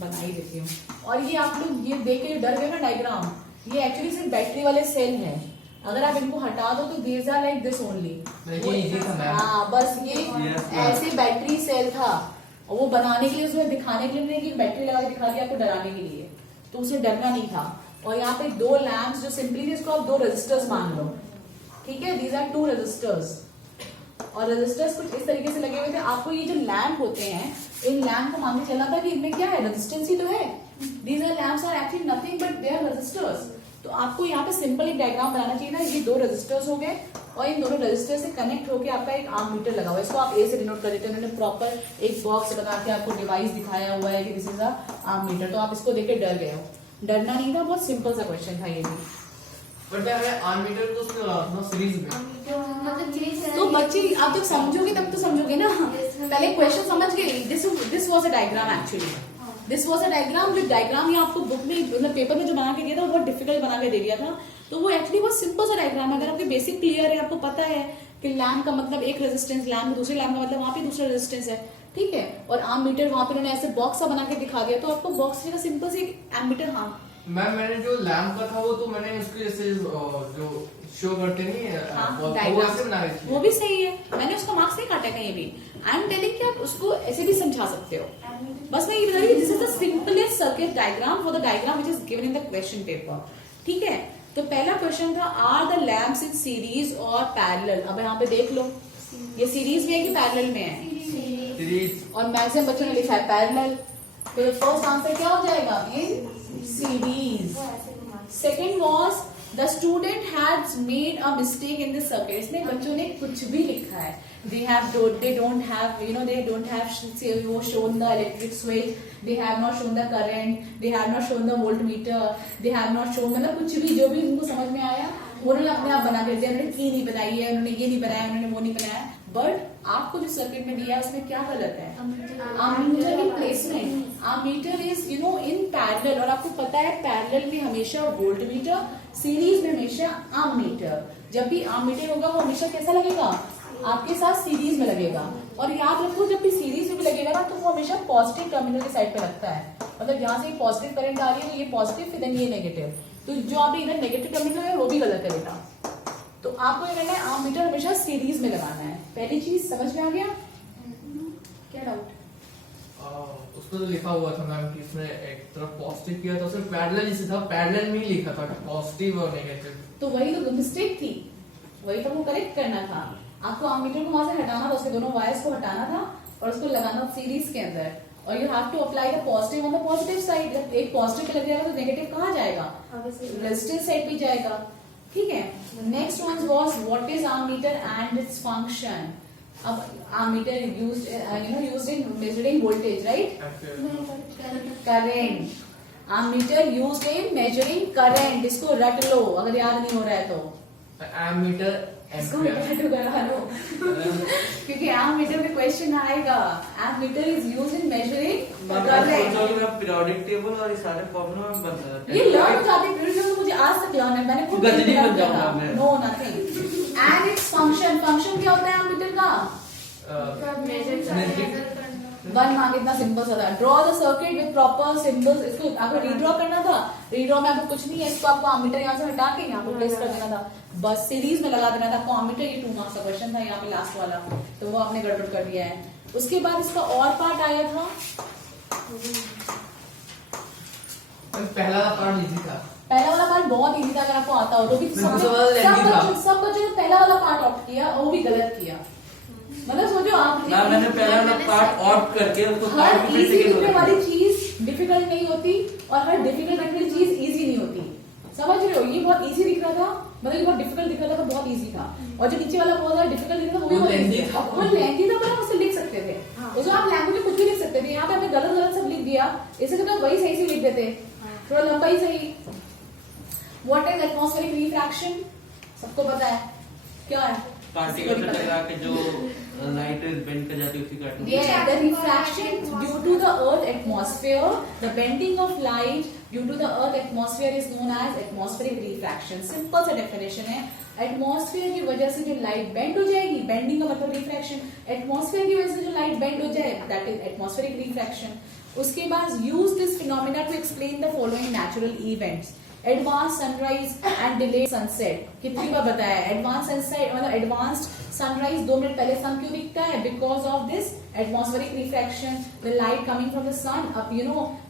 बना ही देती हूँ। और ये आप लोग ये देख के डर गए ना डायग्राम, ये एक्चुअली सिर्फ बैटरी वाले सेल है, अगर आप इनको हटा दो तो these are like this only. हाँ बस ये ऐसे बैटरी सेल था, और वो बनाने के लिए, उसमें दिखाने के लिए नहीं कि बैटरी लगा के दिखा दिया आपको डराने के लिए, तो उसे डरना नहीं था। और यहाँ पे 2 लैम्प्स जो सिंपली थे, इसको आप 2 रेजिस्टर्स मान लो, ठीक है। दीज आर 2 रेजिस्टर्स, और रेजिस्टर्स कुछ इस तरीके से लगे हुए थे। आपको ये जो लैम्प होते हैं, इन लैम्प को मान के चलना था कि इनमें क्या है, रेजिस्टेंस ही तो है। These are lamps are actually nothing but they are resistors. तो आपको यहाँ पे सिंपल एक डायग्राम बनाना चाहिए था। ये 2 रेजिस्टर्स हो गए और इन दोनों रेजिस्टर से कनेक्ट होकर आपका एक आर्म मीटर लगा हुआ है। इसको आप ए से डिनोट कर देते हैं। उन्होंने प्रॉपर एक बॉक्स बना के आपको डिवाइस दिखाया हुआ है कि this is a ammeter. तो आप इसको देख के डर गए हो, डरना नहीं था, बहुत सिंपल सा क्वेश्चन था ये भी। बट मैं आर्म मीटर तो उसमें लगा था सीरीज में। मतलब तो बच्चे आप जब समझोगे तब तो समझोगे ना, पहले क्वेश्चन समझ गए। This was a diagram actually, this was a diagram. With diagram ही आपको बुक में मतलब पेपर में जो बना के दिया था वो बहुत डिफिकल्ट बना के दे दिया था। तो वो एक्चुअली बहुत सिंपल सा डायग्राम है। अगर आपके बेसिक क्लियर है, आपको पता है कि लैम्प का मतलब एक रेजिस्टेंस, लैम्प दूसरे लैम्प का मतलब वहां पे दूसरा रेजिस्टेंस है, ठीक है। और आर्म मीटर वहां पे उन्होंने ऐसे बॉक्स सा बना के दिखा दिया, तो आपको बॉक्स जगह सिंपल से एम मीटर। हाँ मैम, मैंने जो लैम्प का था वो तो मैंने उसके जैसे जो शो करते नहीं है, वो ऐसे बना रही थी। वो भी सही है, मैंने उसका मार्क्स नहीं काटा कहीं भी। आई एम टेलिंग कि आप उसको ऐसे भी समझा सकते हो। बस मैं ये बता रही हूँ, this is the simplest circuit diagram for the diagram which is given in the question paper, ठीक है। तो पहला क्वेश्चन था, are the lamps in series और पैरेलल। अब यहाँ पे देख लो, ये सीरीज में है कि पैरेलल में है? सीरीज। और मैक्सिमम बच्चों ने लिखा है पैरेलल। तो फर्स्ट आंसर क्या हो जाएगा? In series. Second was the student has made a mistake in this circuit. इसमें बच्चों ने कुछ भी लिखा है। they don't have shown the electric switch, they have not shown the current, they have not shown the voltmeter, they have not shown, मतलब कुछ भी जो भी उनको समझ में आया उन्होंने अपने आप बना के दिया। उन्होंने की नहीं बनाई है, उन्होंने ये नहीं बनाया, उन्होंने वो नहीं बनाया। बट आपको जो सर्किट में दिया है उसमें क्या गलत है? आर्मीटर की प्लेसमेंट। आर्मीटर इज इन पैरेलल, और आपको पता है पैरेलल में हमेशा वोल्टमीटर, सीरीज में हमेशा आर्मीटर। जब भी आर्मीटर होगा वो हमेशा कैसा लगेगा? आपके साथ सीरीज में लगेगा। और याद रखो, जब भी सीरीज में भी लगेगा ना तो वो हमेशा पॉजिटिव टर्मिनल के साइड पे लगता है। मतलब यहाँ से पॉजिटिव करंट आ रही है तो ये पॉजिटिव, फिर देन ये नेगेटिव। तो जो आपने इधर नेगेटिव टर्मिनल है वो भी गलत करेगा। तो आपको ये करना है, आर्मीटर हमेशा सीरीज में लगाना है। पहली चीज समझ में आ गया? क्या डाउट? उसमें तो लिखा हुआ था मैम कि इसमें एक तरफ पॉजिटिव किया था, उसमें पैरेलल इसी था, पैरेलल में ही लिखा था पॉजिटिव और नेगेटिव। तो वही तो मिस्टेक थी, वही तो वो करेक्ट करना था। आपको आर्मीटर को वहां से हटाना था, उसके दोनों वायर्स को हटाना था और उसको लगाना सीरीज के अंदर। और you have to apply the positive on the positive side. जब एक पॉजिटिव पे लग जाएगा तो नेगेटिव कहाँ जाएगा? रेजिस्टेंस साइड पे जाएगा, ठीक है। Next one was what is ammeter and it's function. अब ammeter used in measuring voltage, right? Current. Ammeter used in measuring current. इसको रट लो अगर याद नहीं हो रहा है तो। एमीटर क्योंकि एमीटर में क्वेश्चन आएगा। Ammeter is used in measuring current. Periodic table और ये सारे फॉर्मूला में बन जाते हैं। ये लर्न हो जाते हैं, पीरियड में मुझे आज तक लर्न है। मैंने खुद गजनी बन जाऊंगा मैं। No nothing. And it's function. Function क्या होता है एमीटर का? One mark. इतना सिंपल सा था। Draw the circuit with proper symbols. इसको आपको रीड्रॉ करना था। रीड्रॉ में आपको कुछ नहीं है, इसको आपको आर्मीटर यहाँ से हटा के यहाँ पे प्लेस कर देना था, बस सीरीज में लगा देना था आपको आर्मीटर। ये 2 मार्क्स का क्वेश्चन था यहाँ पे लास्ट वाला, तो वो आपने गड़बड़ कर दिया है। उसके बाद इसका और पार्ट आया था, पहला पार्ट इजी था। पहला वाला पार्ट बहुत इजी था अगर आपको आता हो तो भी। सब बच्चों ने पहला वाला पार्ट ऑप्ट किया और वो भी गलत किया। मतलब सोचो आप, मैंने पहला वाला पार्ट ऑप्ट करके उसको हर इजी दिखने वाली चीज डिफिकल्ट नहीं होती और हर डिफिकल्ट दिखने वाली चीज इजी नहीं होती। समझ रहे हो? ये बहुत इजी दिख रहा था, मतलब ये बहुत डिफिकल्ट दिख रहा था, तो बहुत इजी था। और जो नीचे वाला बहुत ज्यादा डिफिकल्ट दिख रहा था वो भी बहुत इजी था। वो लेंथी था, मतलब उससे लिख सकते थे। उसमें आप लैंग्वेज में कुछ भी लिख सकते थे। यहाँ पे आपने गलत गलत सब लिख दिया, इससे तो वही सही से लिख देते, थोड़ा लंबा ही सही। What is atmospheric refraction? सबको पता है क्या है? पार्टिकल से टकरा के जो लाइट बेंड कर जाती है उसी का। Yeah, the refraction due to the Earth atmosphere, the bending of light due to the Earth atmosphere is known as atmospheric refraction. Simple सा definition है। एटमॉस्फेयर की वजह से जो लाइट बेंड हो जाएगी, बेंडिंग का मतलब रिफ्रैक्शन, एटमॉस्फेयर की वजह से जो लाइट बेंड हो जाए दैट इज एटमॉस्फेरिक रिफ्रैक्शन। उसके बाद use this phenomena to explain the following natural events. Advance sunrise and delay sunset कितनी बार बताया है? एडवांस सनसेट मतलब एडवांस्ड सनराइज 2 मिनट पहले सन क्यों दिखता है? Because of this atmospheric refraction, the light coming from the sun up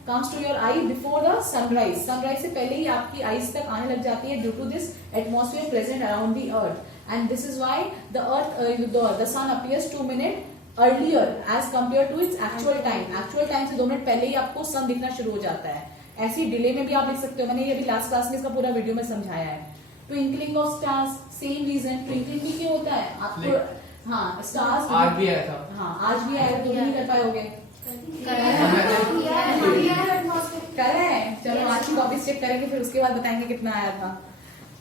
comes to your eye before the sunrise. Sunrise से पहले ही आपकी आईज तक आने लग जाती है due to this atmosphere present around the earth, and this is why the sun appears 2 minute earlier as compare to its actual time. Actual time से 2 मिनट पहले ही आपको सन दिखना शुरू हो जाता है। ऐसी डिले में भी आप लिख सकते हो, मैंने ये अभी लास्ट क्लास में इसका पूरा वीडियो में समझाया है। Twinkling of stars, same reason, twinkling भी क्या होता है आपको, हाँ स्टार्स आज भी आया था। हाँ आज भी आया, तो नहीं कर पाओगे, कर रहे हैं। चलो आज की कॉपीज चेक करेंगे, फिर उसके बाद बताएंगे कितना आया था।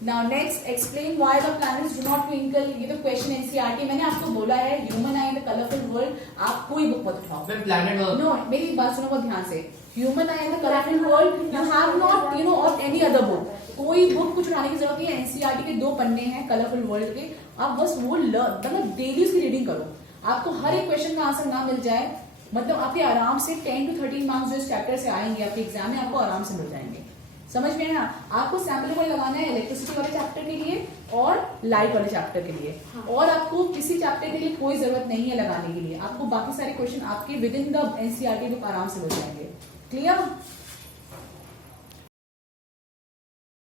Now next, explain why the planets do not twinkle। ये तो क्वेश्चन एनसीईआरटी मैंने आपको बोला है, human I in the colourful world. आप कोई बुक मत उठाओ। मैं प्लैनेट नो, मेरी बात सुनो बहुत ध्यान से। Human I in the colourful world, you have not और एनी अदर बुक, कोई बुक कुछ उठाने की जरूरत नहीं है। एनसीईआरटी के 2 पन्ने हैं कलरफुल वर्ल्ड के, आप बस वो मतलब डेली उसकी रीडिंग करो। आपको हर एक क्वेश्चन का आंसर ना मिल जाए, मतलब आपके आराम से 10 to 13 मार्क्स जो इस चैप्टर से आएंगे आपके एग्जाम में, आपको आराम से मिल जाएंगे। समझ में ना? आपको सैम्पल वर्ड लगाना है इलेक्ट्रिसिटी वाले चैप्टर के लिए और लाइट वाले चैप्टर के लिए, और आपको किसी चैप्टर के लिए कोई जरूरत नहीं है लगाने के लिए। आपको बाकी सारे क्वेश्चन आपके with in the NCERT book आराम से मिल जाएंगे। क्लियर?